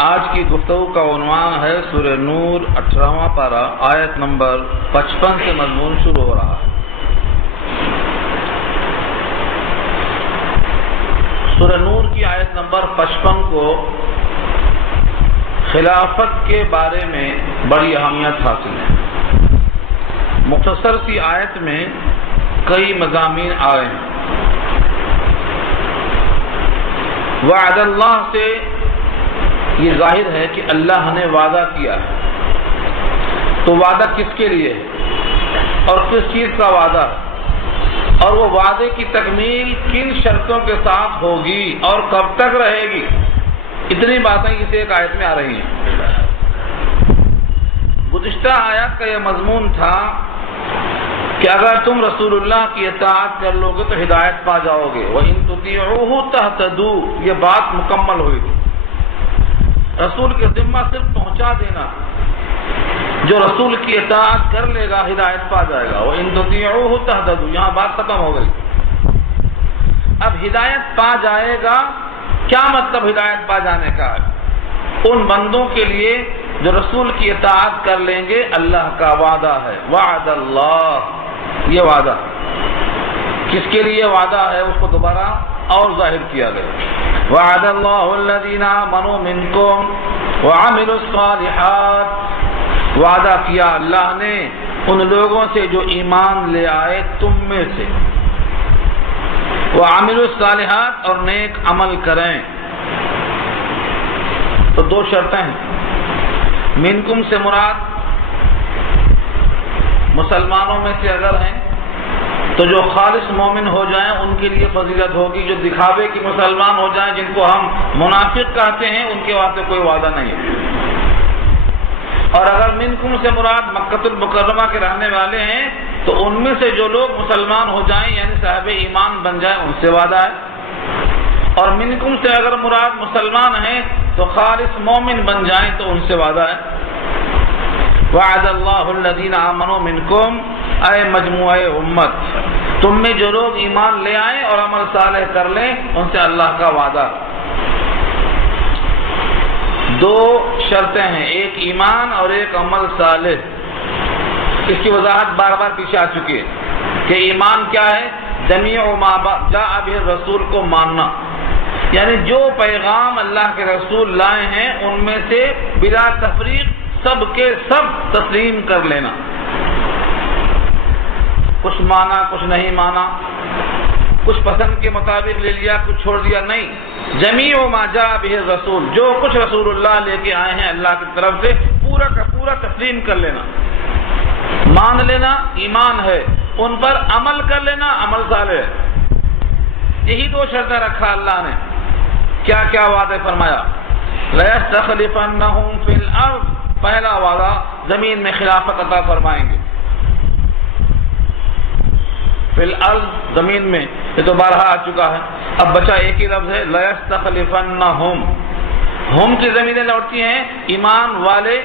آج کی گفتگو کا عنوان ہے سورہ نور 18واں پارہ آیت نمبر 55 سے مضمون شروع ہو رہا ہے۔ سورہ نور کی آیت نمبر 55 کو خلافت کے بارے میں بڑی اہمیت حاصل ہے۔ مختصر سی آیت میں کئی مضامین آئے ہیں۔ وعد اللہ سے یہ ظاہر ہے کہ اللہ نے وعدہ کیا ہے، تو وعدہ کس کے لیے اور کس چیز کا وعدہ ہے، اور وہ وعدے کی تکمیل کن شرطوں کے ساتھ ہوگی اور کب تک رہے گی، اتنی باتیں اس ایک آیت میں آ رہی ہیں۔ گزشتہ آیت کا یہ مضمون تھا کہ اگر تم رسول اللہ کی اطاعت کر لو گے تو ہدایت پا جاؤ گے، وَإِن تُطِيعُوهُ تَهْتَدُوا، یہ بات مکمل ہوئی تھی۔ رسول کے ذمہ صرف پہنچا دینا، جو رسول کی اطاعت کر لے گا ہدایت پا جائے گا۔ وَإِن تُطِيعُوهُ تَهْتَدُوا، یہاں بات ختم ہو گئی۔ اب ہدایت پا جائے گا، کیا مطلب ہدایت پا جانے کا ہے؟ ان بندوں کے لیے جو رسول کی اطاعت کر لیں گے، اللہ کا وعدہ ہے۔ وعد اللہ، یہ وعدہ کس کے لیے وعدہ ہے اس کو دوبارہ اور ظاہر کیا گیا۔ وعد اللہ الذین آمنوا منکم وعملوا الصالحات، وعدہ کیا اللہ نے ان لوگوں سے جو ایمان لے آئے تم میں سے، وعملوا الصالحات، اور نیک عمل کریں۔ تو دو شرطیں ہیں۔ منکم سے مراد مسلمانوں میں سے اگر ہیں تو جو خالص مومن ہو جائیں ان کے لیے فضیلت ہوگی، جو دکھاوے کی مسلمان ہو جائیں جن کو ہم منافق کہتے ہیں ان کے واسطے کوئی وعدہ نہیں ہے۔ اور اگر منکم سے مراد مکہ المکرمہ کے رہنے والے ہیں تو ان میں سے جو لوگ مسلمان ہو جائیں یعنی صاحب ایمان بن جائیں ان سے وعدہ ہے۔ اور منکم سے اگر مراد مسلمان ہیں تو خالص مومن بن جائیں تو ان سے وعدہ ہے۔ وعد اللہ الذین آمنوا منکم، اے مجموعہ امت، تم میں جو لوگ ایمان لے آئیں اور عمل صالح کر لیں ان سے اللہ کا وعدہ۔ دو شرطیں ہیں، ایک ایمان اور ایک عمل صالح۔ اس کی وضاحت بار بار پیچھے آ چکی ہے کہ ایمان کیا ہے؟ جمیع ما جاء بہ الرسول کو ماننا، یعنی جو پیغام اللہ کے رسول لائے ہیں ان میں سے بلا تفریق سب کے سب تسلیم کر لینا، کچھ مانا کچھ نہیں مانا، کچھ پسند کے مطابق لے لیا کچھ چھوڑ دیا، نہیں، جمیع ما جاء بہ الرسول، جو کچھ رسول اللہ لے کے آئے ہیں اللہ کی طرف سے پورا کا پورا تسلیم کر لینا، مان لینا ایمان ہے، ان پر عمل کر لینا عمل صالح ہے۔ یہی دو شرطیں رکھا اللہ نے۔ کیا کیا وعدے فرمایا؟ لَيَسْتَخْلِفَنَّهُمْ فِي الْأَرْضِ، پہلا وعدہ زمین میں خلافت عطا فرمائیں گے۔ فی الارض، زمین میں، یہ تو بارہا آ چکا ہے، اب بچا ایک ہی لفظ ہے لَيَسْتَخْلِفَنَّهُمْ۔ ہم کی زمینیں لوٹتی ہیں ایمان والے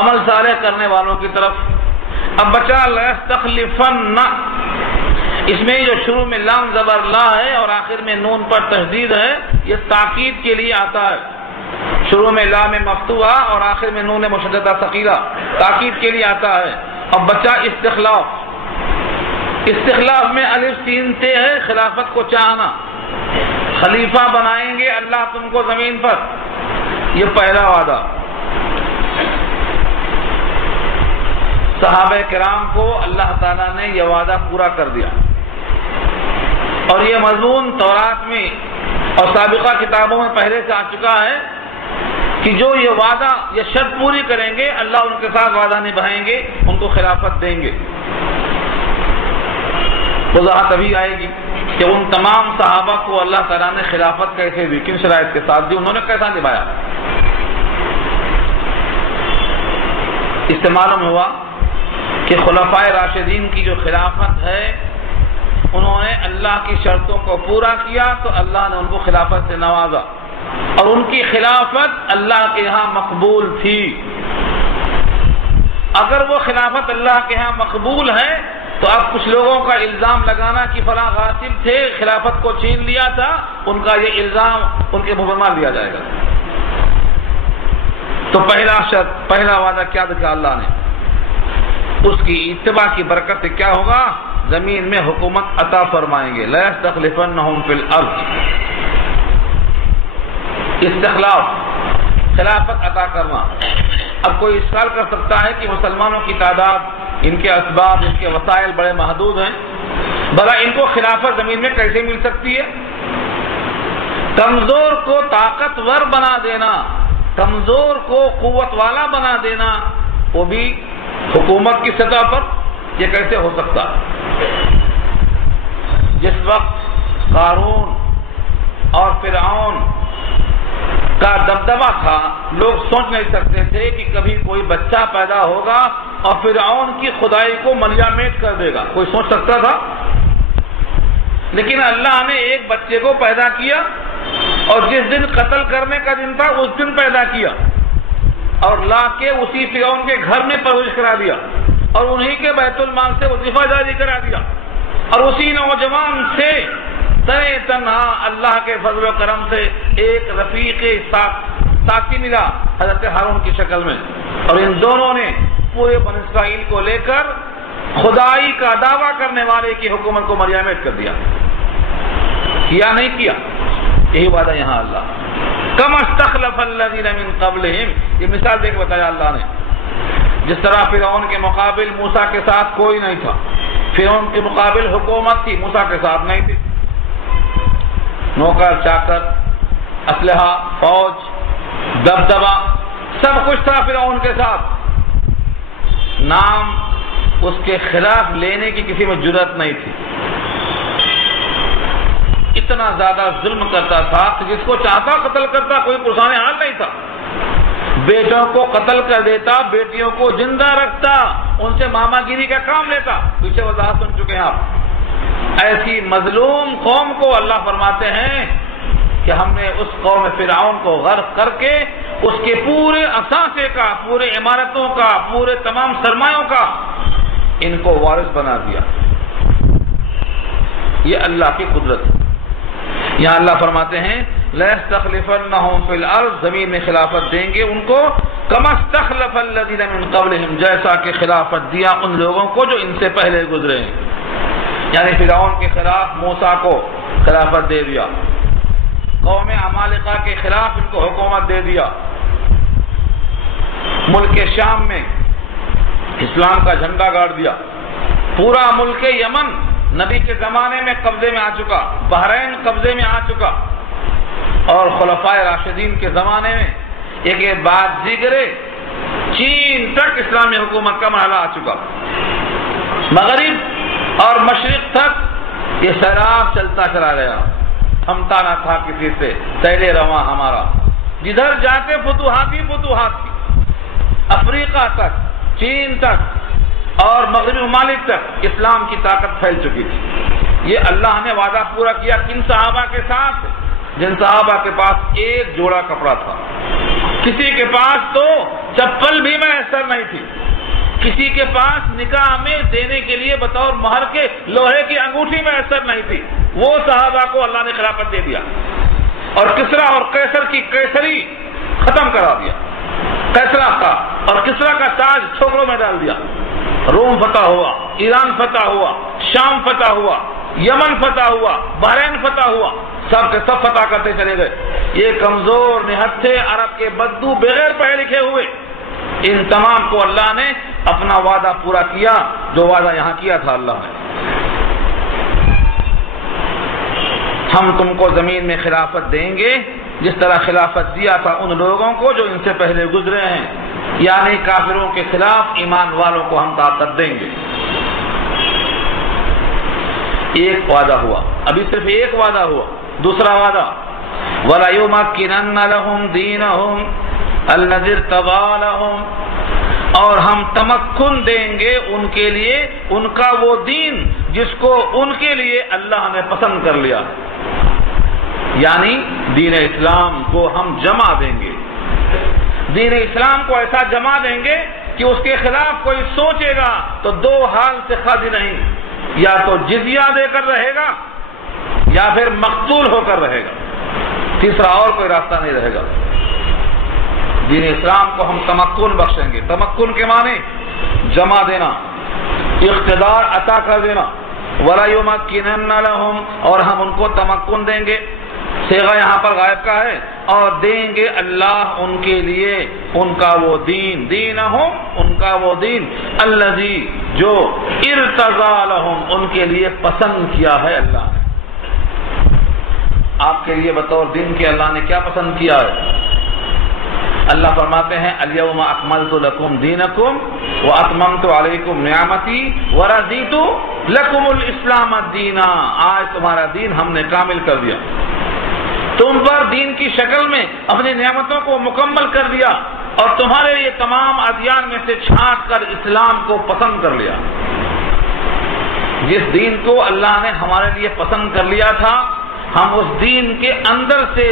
عمل صالح کرنے والوں کی طرف۔ اب بچا لَيَسْتَخْلِفَنَّ، اس میں جو شروع میں لام زبر لا ہے اور آخر میں نون پر تشدید ہے، یہ تاکید کے لیے آتا ہے۔ شروع میں لام مفتوحہ اور آخر میں نون مشددہ ثقیلہ، تاکید کے لیے آتا ہے۔ اب بچا استخلاف، استخلاف میں الف سین تے ہے، خلافت کو چاہنا، خلیفہ بنائیں گے اللہ تم کو زمین پر، یہ پہلا وعدہ۔ صحابہ کرام کو اللہ تعالیٰ نے یہ وعدہ پورا کر دیا، اور یہ مضمون تورات میں اور سابقہ کتابوں میں پہلے سے آ چکا ہے کہ جو یہ وعدہ یہ شرط پوری کریں گے اللہ ان کے ساتھ وعدہ نبھائیں گے، ان کو خلافت دیں گے۔ وضاحت ابھی آئے گی کہ ان تمام صحابہ کو اللہ تعالیٰ نے خلافت کیسے دی، کن شرائط کے ساتھ دی، انہوں نے کیسا نبھایا۔ اس سے معلوم ہوا کہ خلفائے راشدین کی جو خلافت ہے انہوں نے اللہ کی شرطوں کو پورا کیا تو اللہ نے ان کو خلافت سے نوازا، اور ان کی خلافت اللہ کے ہاں مقبول تھی۔ اگر وہ خلافت اللہ کے ہاں مقبول ہے تو اب کچھ لوگوں کا الزام لگانا کہ فلاں غاصب تھے خلافت کو چھین لیا تھا، ان کا یہ الزام ان کے منہ پر مار دیا جائے گا۔ تو پہلا وعدہ کیا دکھا اللہ نے؟ اس کی اتباع کی برکت سے کیا ہوگا؟ زمین میں حکومت عطا فرمائیں گے. لا یستخلفنہم فی الارض، استخلاف، خلافت عطا کرنا. اب کوئی سوال کر سکتا ہے کہ مسلمانوں کی تعداد، ان کے اسباب، ان کے وسائل بڑے محدود ہیں، بھلا ان کو خلافت زمین میں کیسے مل سکتی ہے؟ کمزور کو طاقتور بنا دینا، کمزور کو قوت والا بنا دینا، وہ بھی حکومت کی سطح پر، یہ کیسے ہو سکتا؟ جس وقت قارون اور فرعون کا دبدبہ تھا، لوگ سوچ نہیں سکتے تھے کہ کبھی کوئی بچہ پیدا ہوگا اور فرعون کی خدائی کو ملیامت کر دے گا. کوئی سوچ سکتا تھا؟ لیکن اللہ نے ایک بچے کو پیدا کیا اور جس دن قتل کرنے کا دن تھا اس دن پیدا کیا اور لا کے اسی فرعون کے گھر میں پرورش کرا دیا اور انہی کے بیت المال سے وظیفہ جاری کرا دیا اور اسی نوجوان سے تنہا اللہ کے فضل و کرم سے ایک رفیق ساتھی ملا حضرت ہارون کی شکل میں، اور ان دونوں نے پورے بنی اسرائیل کو لے کر خدائی کا دعویٰ کرنے والے کی حکومت کو ملیامت کر دیا. کیا نہیں کیا؟ یہی وعدہ یہاں اللہ. کم استخلف الذین من قبلہم، یہ مثال دے کے بتایا اللہ نے. جس طرح فرعون کے مقابل موسیٰ کے ساتھ کوئی نہیں تھا، فرعون کے مقابل حکومت تھی، موسیٰ کے ساتھ نہیں تھی. نوکر چاکر، اسلحہ، فوج، دبدبہ، سب کچھ تھا فرعون کے ساتھ. نام اس کے خلاف لینے کی کسی میں جرأت نہیں تھی. اتنا زیادہ ظلم کرتا تھا کہ جس کو چاہتا قتل کرتا، کوئی پرسان حال نہیں تھا. بیٹوں کو قتل کر دیتا، بیٹیوں کو زندہ رکھتا، ان سے ماما گیری کا کام لیتا. پیچھے وضاحت سن چکے ہیں آپ. ایسی مظلوم قوم کو اللہ فرماتے ہیں کہ ہم نے اس قوم فرعون کو غرق کر کے اس کے پورے اثاثے کا، پورے عمارتوں کا، پورے تمام سرمایوں کا ان کو وارث بنا دیا. یہ اللہ کی قدرت. یہاں اللہ فرماتے ہیں لَيَسْتَخْلِفَنَّهُمْ فِي الْأَرْضِ، زمین میں خلافت دیں گے ان کو، كَمَا اسْتَخْلَفَ الَّذِينَ مِن قَبْلِهِمْ، جیسا کہ خلافت دیا ان لوگوں کو جو ان سے پہلے گزرے ہیں. یعنی فرعون کے خلاف موسیٰ کو خلافت دے دیا، قوم عمالقہ کے خلاف ان کو حکومت دے دیا، ملک شام میں اسلام کا جھنڈا گاڑ دیا، پورا ملک یمن نبی کے زمانے میں قبضے میں آ چکا، بحرین قبضے میں آ چکا، اور خلفائے راشدین کے زمانے میں ایک بعد دیگر چین تک اسلامی حکومت کا مرحلہ آ چکا. مغرب اور مشرق تک یہ سیلاب چلتا چلا گیا، تھمتا نہ تھا کسی سے، سیل رواں ہمارا. جدھر جاتے فتوحات ہی فتوحات تھی. افریقہ تک، چین تک اور مغربی ممالک تک اسلام کی طاقت پھیل چکی تھی. یہ اللہ نے وعدہ پورا کیا کن صحابہ کے ساتھ؟ جن صحابہ کے پاس ایک جوڑا کپڑا تھا. کسی کے پاس تو چپل بھی میسر نہیں تھی، کسی کے پاس نکاح میں دینے کے لیے بطور مہر کے لوہے کی انگوٹھی میسر نہیں تھی. وہ صحابہ کو اللہ نے خلافت دے دیا اور کسریٰ اور قیصر کی قیصری ختم کرا دیا. کسریٰ کا اور کسریٰ کا تاج چھوکروں میں ڈال دیا. روم فتح ہوا، ایران فتح ہوا، شام فتح ہوا، یمن فتح ہوا، بحرین فتح ہوا، سب کے سب فتح کرتے چلے گئے. یہ کمزور نہتھے عرب کے بدو بغیر پڑھے لکھے ہوئے، ان تمام کو اللہ نے اپنا وعدہ پورا کیا جو وعدہ یہاں کیا تھا اللہ نے. ہم تم کو زمین میں خلافت دیں گے جس طرح خلافت دیا تھا ان لوگوں کو جو ان سے پہلے گزرے ہیں، یعنی کافروں کے خلاف ایمان والوں کو ہم طاقت دیں گے. ایک وعدہ ہوا، ابھی صرف ایک وعدہ ہوا. دوسرا وعدہ وَلَيُمَكِّنَنَّ لَهُمْ دِينَهُمْ الَّذِي ارْتَضَىٰ لَهُمْ، اور ہم تمکن دیں گے ان کے لیے ان کا وہ دین جس کو ان کے لیے اللہ نے پسند کر لیا. یعنی دین اسلام کو ہم جمع دیں گے. دین اسلام کو ایسا جمع دیں گے کہ اس کے خلاف کوئی سوچے گا تو دو حال سے خالی نہیں، یا تو جزیہ دے کر رہے گا یا پھر مقتول ہو کر رہے گا، تیسرا اور کوئی راستہ نہیں رہے گا. دین اسلام کو ہم تمکن بخشیں گے. تمکن کے معنی جمع دینا، اقتدار عطا کر دینا. وَلَا يُمَكِّنَنَّ لَهُمْ، اور ہم ان کو تمکن دیں گے. صیغہ یہاں پر غائب کا ہے. اور دیں گے اللہ ان کے لیے ان کا وہ دین، دینہم، ان کا وہ دین، الذی، جو ارتضی لہم، ان کے لیے پسند کیا ہے اللہ نے. آپ کے لیے بطور دین کے اللہ نے کیا پسند کیا ہے؟ اللہ فرماتے ہیں الیوم اکملت لکم دینکم واتممت علیکم نعمتی ورضیت لکم الاسلام دینا. آج تمہارا دین ہم نے کامل کر دیا، تم پر دین کی شکل میں اپنی نعمتوں کو مکمل کر دیا، اور تمہارے لیے تمام ادیان میں سے چھانٹ کر اسلام کو پسند کر لیا. جس دین کو اللہ نے ہمارے لیے پسند کر لیا تھا، ہم اس دین کے اندر سے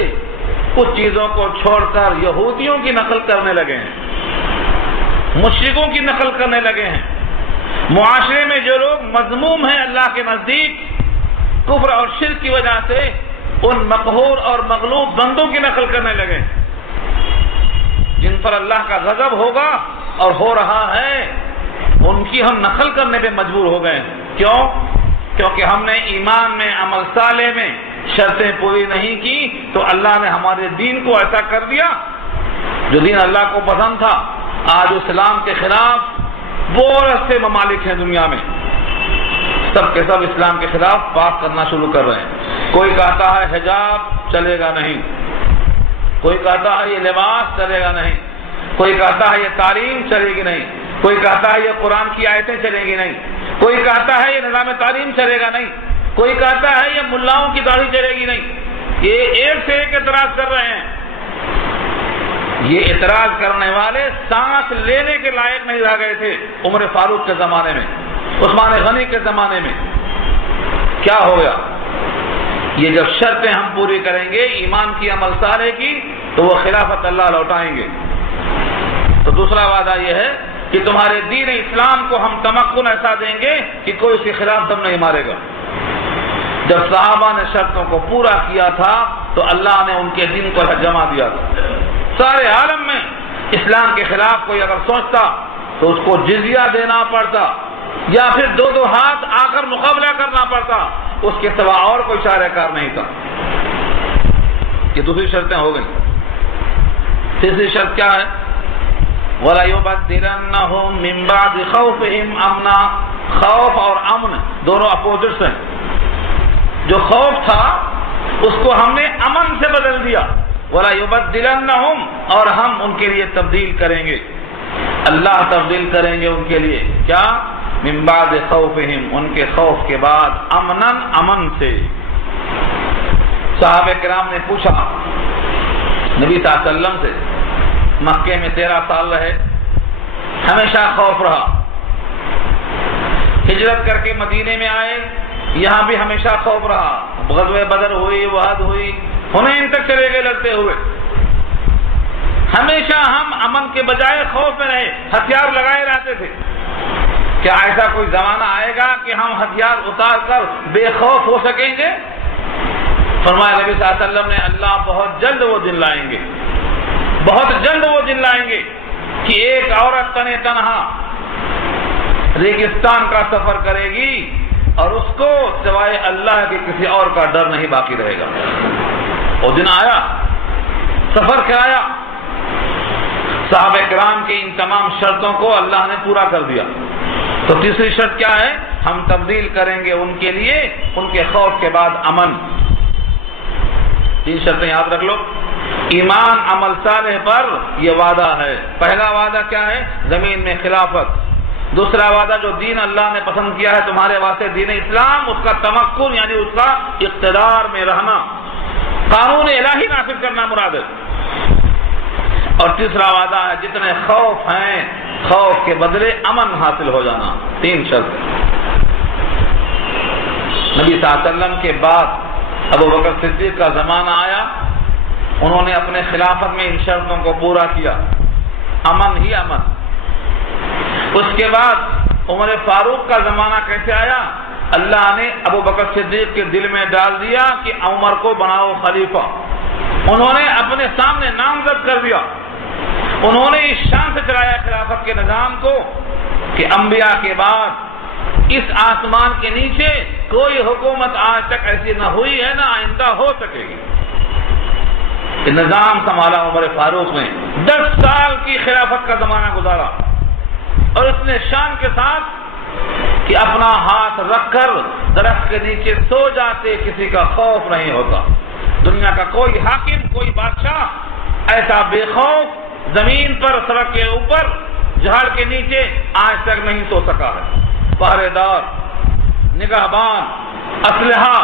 کچھ چیزوں کو چھوڑ کر یہودیوں کی نقل کرنے لگے ہیں، مشرکوں کی نقل کرنے لگے ہیں. معاشرے میں جو لوگ مذموم ہیں اللہ کے نزدیک کفر اور شرک کی وجہ سے، ان مقہور اور مغلوب بندوں کی نقل کرنے لگے ہیں جن پر اللہ کا غضب ہوگا اور ہو رہا ہے. ان کی ہم نقل کرنے پہ مجبور ہو گئے. کیوں؟ کیونکہ ہم نے ایمان میں، عمل صالح میں شرطیں پوری نہیں کی، تو اللہ نے ہمارے دین کو ایسا کر دیا جو دین اللہ کو پسند تھا. آج اسلام کے خلاف بہت سے ممالک ہیں دنیا میں، سب کے سب اسلام کے خلاف بات کرنا شروع کر رہے ہیں. کوئی کہتا ہے حجاب چلے گا نہیں، کوئی کہتا ہے یہ لباس چلے گا نہیں، کوئی کہتا ہے یہ تعلیم چلے گی نہیں، کوئی کہتا ہے یہ قرآن کی آیتیں چلیں گی نہیں، کوئی کہتا ہے یہ نظام تعلیم چلے گا نہیں، کوئی کہتا ہے یہ ملاؤں کی داڑھی چلے گی نہیں. یہ ایک سے ایک اعتراض کر رہے ہیں. یہ اعتراض کرنے والے سانس لینے کے لائق نہیں رہ گئے تھے عمر فاروق کے زمانے میں، عثمان غنی کے زمانے میں. کیا ہو گیا؟ یہ جب شرطیں ہم پوری کریں گے ایمان کی، عمل صالح کی، تو وہ خلافت اللہ لوٹائیں گے. تو دوسرا وعدہ یہ ہے کہ تمہارے دین اسلام کو ہم تمکن ایسا دیں گے کہ کوئی اس کے خلاف دم نہیں مارے گا. جب صحابہ نے شرطوں کو پورا کیا تھا تو اللہ نے ان کے دین کو جمع دیا تھا. سارے عالم میں اسلام کے خلاف کوئی اگر سوچتا تو اس کو جزیہ دینا پڑتا، یا پھر دو ہاتھ آ کر مقابلہ کرنا پڑتا، اس کے سوا اور کوئی چارہ کار نہیں تھا. یہ دوسری شرطیں ہو گئیں. تیسری شرط کیا ہے؟ وَلَا يُبَدِّلَنَّهُم مِّن بَعْدِ خَوْفِهِمْ أَمْنًا. خوف اور امن دونوں اپوزٹس ہیں. جو خوف تھا اس کو ہم نے امن سے بدل دیا. وَلَا يُبَدِّلَنَّهُم، اور ہم ان کے لیے تبدیل کریں گے. اللہ تبدیل کریں گے ان کے لیے. کیا؟ مِن بَعْدِ خَوْفِهِمْ، ان کے خوف کے بعد، امناً، امن سے. صحابہ کرام نے پوچھا نبی صلی اللہ علیہ وسلم سے، مکے میں 13 سال رہے، ہمیشہ خوف رہا. ہجرت کر کے مدینے میں آئے، یہاں بھی ہمیشہ خوف رہا. غزوہ بدر ہوئی، وحد ہوئی، حنین تک چلے گئے لڑتے ہوئے. ہمیشہ ہم امن کے بجائے خوف میں رہے، ہتھیار لگائے رہتے تھے. کیا ایسا کوئی زمانہ آئے گا کہ ہم ہتھیار اتار کر بے خوف ہو سکیں گے؟ فرمایا نبی صلی اللہ علیہ وسلم نے، اللہ بہت جلد وہ دن لائیں گے، بہت جلد وہ دن لائیں گے کہ ایک عورت تنے تنہا ریگستان کا سفر کرے گی اور اس کو سوائے اللہ کے کسی اور کا ڈر نہیں باقی رہے گا. وہ دن آیا، سفر کرایا. صحابہ کرام کی ان تمام شرطوں کو اللہ نے پورا کر دیا. تو تیسری شرط کیا ہے؟ ہم تبدیل کریں گے ان کے لیے ان کے خوف کے بعد امن. 3 شرطیں یاد رکھ لو. ایمان، عمل صالح پر یہ وعدہ ہے. پہلا وعدہ کیا ہے؟ زمین میں خلافت. دوسرا وعدہ جو دین اللہ نے پسند کیا ہے تمہارے واسطے، دین اسلام، اس کا تمکن یعنی اس کا اقتدار میں رہنا، قانون الہی نافذ کرنا مراد ہے. اور تیسرا وعدہ ہے جتنے خوف ہیں، خوف کے بدلے امن حاصل ہو جانا. 3 شرط. نبی صلی اللہ علیہ وسلم کے بعد ابو بکر صدیق کا زمانہ آیا، انہوں نے اپنے خلافت میں ان شرطوں کو پورا کیا. امن ہی امن. اس کے بعد عمر فاروق کا زمانہ کیسے آیا؟ اللہ نے ابو بکر صدیق کے دل میں ڈال دیا کہ عمر کو بناؤ خلیفہ. انہوں نے اپنے سامنے نامزد کر دیا. انہوں نے اس شان سے چلایا خلافت کے نظام کو کہ انبیاء کے بعد اس آسمان کے نیچے کوئی حکومت آج تک ایسی نہ ہوئی ہے، نہ آئندہ ہو سکے گی۔ یہ نظام سنبھالا عمر فاروق نے، 10 سال کی خلافت کا زمانہ گزارا، اور اتنے شان کے ساتھ کہ اپنا ہاتھ رکھ کر درخت کے نیچے سو جاتے، کسی کا خوف نہیں ہوتا۔ دنیا کا کوئی حاکم، کوئی بادشاہ ایسا بے خوف زمین پر، سڑک کے اوپر، جھاڑ کے نیچے آج تک نہیں سو سکا ہے۔ پہرے دار، نگہبان، اسلحہ،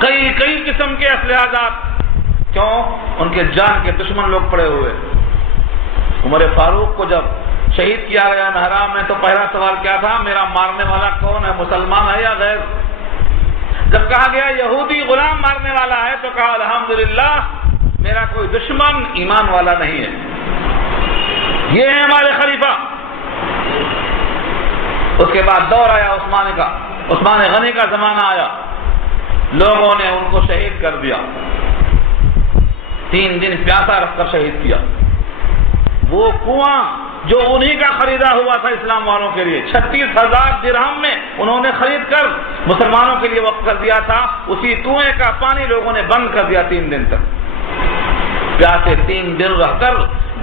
کئی قسم کے اسلحہ جات، کیوں؟ ان کے جان کے دشمن لوگ پڑے ہوئے۔ عمر فاروق کو جب شہید کیا گیا محراب میں تو پہلا سوال کیا تھا؟ میرا مارنے والا کون ہے، مسلمان ہے یا غیر؟ جب کہا گیا یہودی غلام مارنے والا ہے تو کہا الحمدللہ میرا کوئی دشمن ایمان والا نہیں ہے۔ یہ ہے ہمارے خلیفہ۔ اس کے بعد دور آیا عثمان کا، عثمان غنی کا زمانہ آیا، لوگوں نے ان کو شہید کر دیا، 3 دن پیاسا رکھ کر شہید کیا۔ وہ کنواں جو انہی کا خریدا ہوا تھا اسلام والوں کے لیے، 36,000 درہم میں انہوں نے خرید کر مسلمانوں کے لیے وقف کر دیا تھا، اسی کنویں کا پانی لوگوں نے بند کر دیا 3 دن تک۔ پیاسے 3 دن رہ کر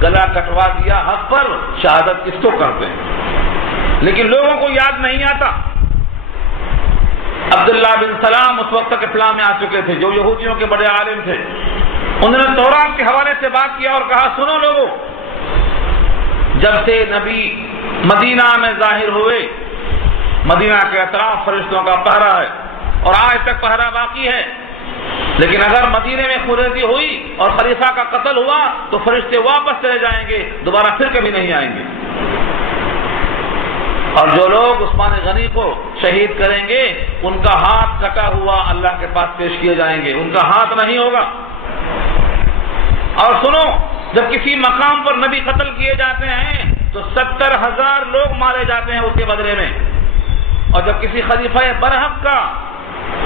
گلا کٹوا دیا حق پر، شہادت کس کو کرتے ہیں؟ لیکن لوگوں کو یاد نہیں آتا۔ عبداللہ بن سلام اس وقت تک اسلام میں آ چکے تھے، جو یہودیوں کے بڑے عالم تھے۔ انہوں نے تورات کے حوالے سے بات کیا اور کہا سنو لوگوں، جب سے نبی مدینہ میں ظاہر ہوئے، مدینہ کے اطراف فرشتوں کا پہرا ہے اور آج تک پہرا باقی ہے، لیکن اگر مدینے میں خونریزی ہوئی اور خلیفہ کا قتل ہوا تو فرشتے واپس چلے جائیں گے، دوبارہ پھر کبھی نہیں آئیں گے۔ اور جو لوگ عثمان غنی کو شہید کریں گے ان کا ہاتھ کٹا ہوا اللہ کے پاس پیش کیے جائیں گے، ان کا ہاتھ نہیں ہوگا۔ اور سنو، جب کسی مقام پر نبی قتل کیے جاتے ہیں تو 70,000 لوگ مارے جاتے ہیں اس کے بدلے میں، اور جب کسی خلیفہ برحق کا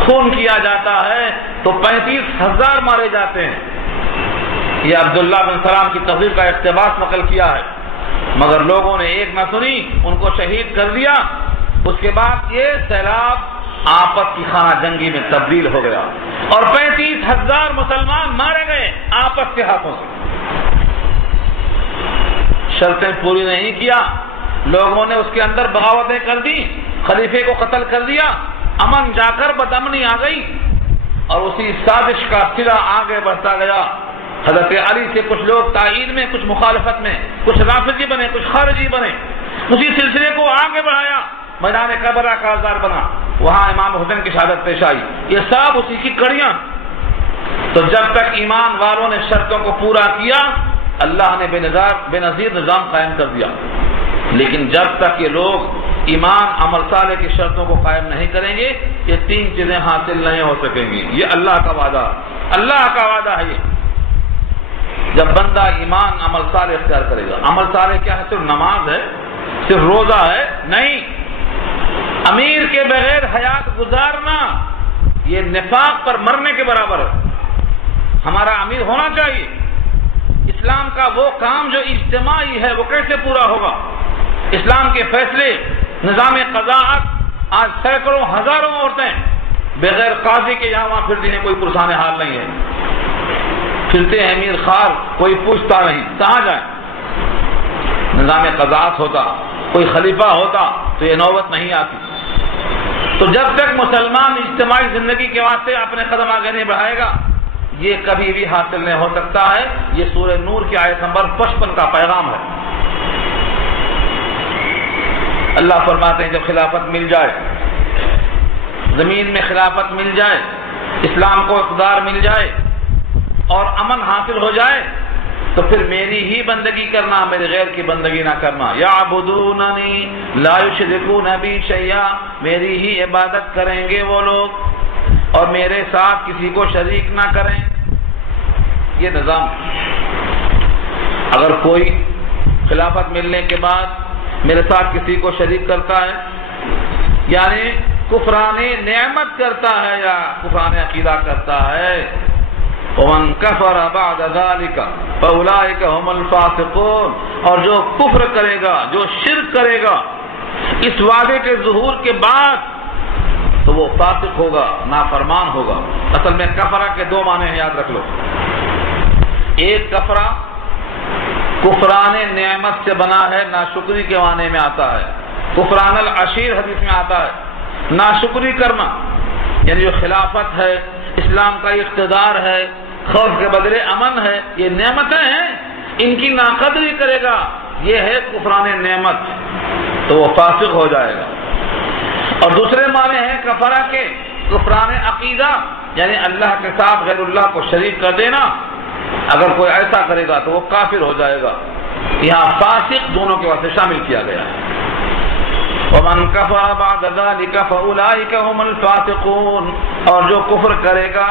خون کیا جاتا ہے تو 35,000 مارے جاتے ہیں۔ یہ عبداللہ بن سلام کی تحریر کا اقتباس نقل کیا ہے، مگر لوگوں نے ایک نہ سنی، ان کو شہید کر دیا۔ اس کے بعد یہ سیلاب آپس کی خانہ جنگی میں تبدیل ہو گیا اور 35,000 مسلمان مارے گئے آپس کے ہاتھوں سے۔ شرطیں پوری نہیں کیا، لوگوں نے اس کے اندر بغاوتیں کر دی، خلیفے کو قتل کر دیا، امن جا کر بدامنی آ گئی، اور اسی سازش کا سلسلہ آگے بڑھتا گیا۔ حضرت علی سے کچھ لوگ تائید میں، کچھ مخالفت میں، کچھ رافضی بنے، کچھ خارجی بنے، اسی سلسلے کو آگے بڑھایا، میدان کربلا کا آزار بنا، وہاں امام حسین کی شہادت پیش آئی۔ یہ سب اسی کی کڑیاں۔ تو جب تک ایمان والوں نے شرطوں کو پورا کیا اللہ نے بے نظیر نظام قائم کر دیا، لیکن جب تک یہ لوگ ایمان عمل صالح کی شرطوں کو قائم نہیں کریں گے یہ 3 چیزیں حاصل نہیں ہو سکیں گی۔ یہ اللہ کا وعدہ، اللہ کا وعدہ ہے۔ یہ جب بندہ ایمان عمل صالح اختیار کرے گا، عمل صالح کیا ہے؟ صرف نماز ہے، صرف روزہ ہے؟ نہیں، امیر کے بغیر حیات گزارنا یہ نفاق پر مرنے کے برابر ہے۔ ہمارا امیر ہونا چاہیے۔ اسلام کا وہ کام جو اجتماعی ہے وہ کیسے پورا ہوگا؟ اسلام کے فیصلے، نظام قضاءت، آج سینکڑوں ہزاروں عورتیں بغیر قاضی کے یہاں وہاں پھرتی ہیں، کوئی پرسان حال نہیں ہے، پھرتے ہیں امیر خوار، کوئی پوچھتا نہیں، کہاں جائیں؟ نظام قضاءت ہوتا، کوئی خلیفہ ہوتا تو یہ نوبت نہیں آتی۔ تو جب تک مسلمان اجتماعی زندگی کے واسطے اپنے قدم آگے نہیں بڑھائے گا یہ کبھی بھی حاصل نہیں ہو سکتا ہے۔ یہ سورہ نور کی آیت نمبر 55 کا پیغام ہے۔ اللہ فرماتے ہیں جب خلافت مل جائے، زمین میں خلافت مل جائے، اسلام کو اقتدار مل جائے اور امن حاصل ہو جائے تو پھر میری ہی بندگی کرنا، میرے غیر کی بندگی نہ کرنا۔ یعبدوننی لا یشرکون بی شیئا، میری ہی عبادت کریں گے وہ لوگ اور میرے ساتھ کسی کو شریک نہ کریں۔ یہ نظام، اگر کوئی خلافت ملنے کے بعد میرے ساتھ کسی کو شریک کرتا ہے، یعنی کفران نعمت کرتا ہے یا کفران عقیدہ کرتا ہے، ومن کفر بعد ذلك فاولئک هم الفاسقون، اور جو کفر کرے گا، جو شرک کرے گا اس وعدے کے ظہور کے بعد تو وہ فاسق ہوگا، نافرمان ہوگا۔ اصل میں کفرہ کے دو معنی ہیں، یاد رکھ لو۔ ایک کفرہ کفران نعمت سے بنا ہے، ناشکری کے معنی میں آتا ہے۔ کفران العشیر حدیث میں آتا ہے، ناشکری کرنا، یعنی جو خلافت ہے، اسلام کا اقتدار ہے، خوف کے بدلے امن ہے، یہ نعمتیں ہیں، ان کی ناقدری کرے گا، یہ ہے کفران نعمت، تو وہ فاسق ہو جائے گا۔ اور دوسرے معنی ہیں کفرہ کے کفران عقیدہ، یعنی اللہ کے ساتھ غیر اللہ کو شریک کر دینا، اگر کوئی ایسا کرے گا تو وہ کافر ہو جائے گا۔ یہاں فاسق دونوں کے واسطے شامل کیا گیا ہے۔ ومن کفر بعد ذلك فاولئک هم الفاسقون، اور جو کفر کرے گا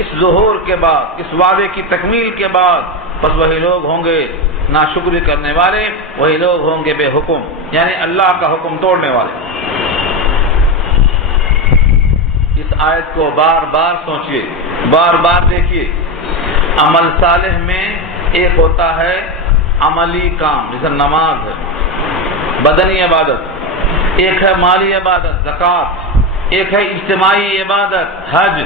اس ظہور کے بعد، اس وعدے کی تکمیل کے بعد، بس وہی لوگ ہوں گے ناشکری کرنے والے، وہی لوگ ہوں گے بے حکم، یعنی اللہ کا حکم توڑنے والے۔ اس آیت کو بار بار سوچئے، بار بار دیکھیے۔ عمل صالح میں ایک ہوتا ہے عملی کام، جیسے نماز ہے، بدنی عبادت، ایک ہے مالی عبادت زکوٰۃ، ایک ہے اجتماعی عبادت حج۔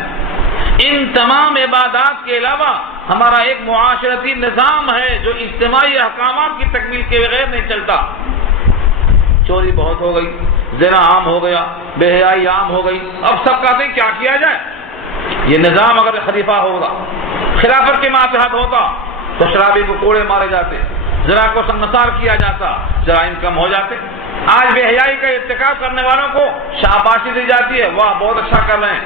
ان تمام عبادات کے علاوہ ہمارا ایک معاشرتی نظام ہے جو اجتماعی احکامات کی تکمیل کے بغیر نہیں چلتا۔ چوری بہت ہو گئی، زنا عام ہو گیا، بے حیائی عام ہو گئی، اب سب کہتے ہیں کیا کیا جائے؟ یہ نظام اگر خلیفہ ہوگا، خلافت کے ماتحت ہوتا تو شرابی کو کوڑے مارے جاتے، زنا کو سنسار کیا جاتا، جرائم کم ہو جاتے۔ آج بے حیائی کا ارتکاب کرنے والوں کو شاباشی دی جاتی ہے، واہ بہت اچھا کر رہے ہیں۔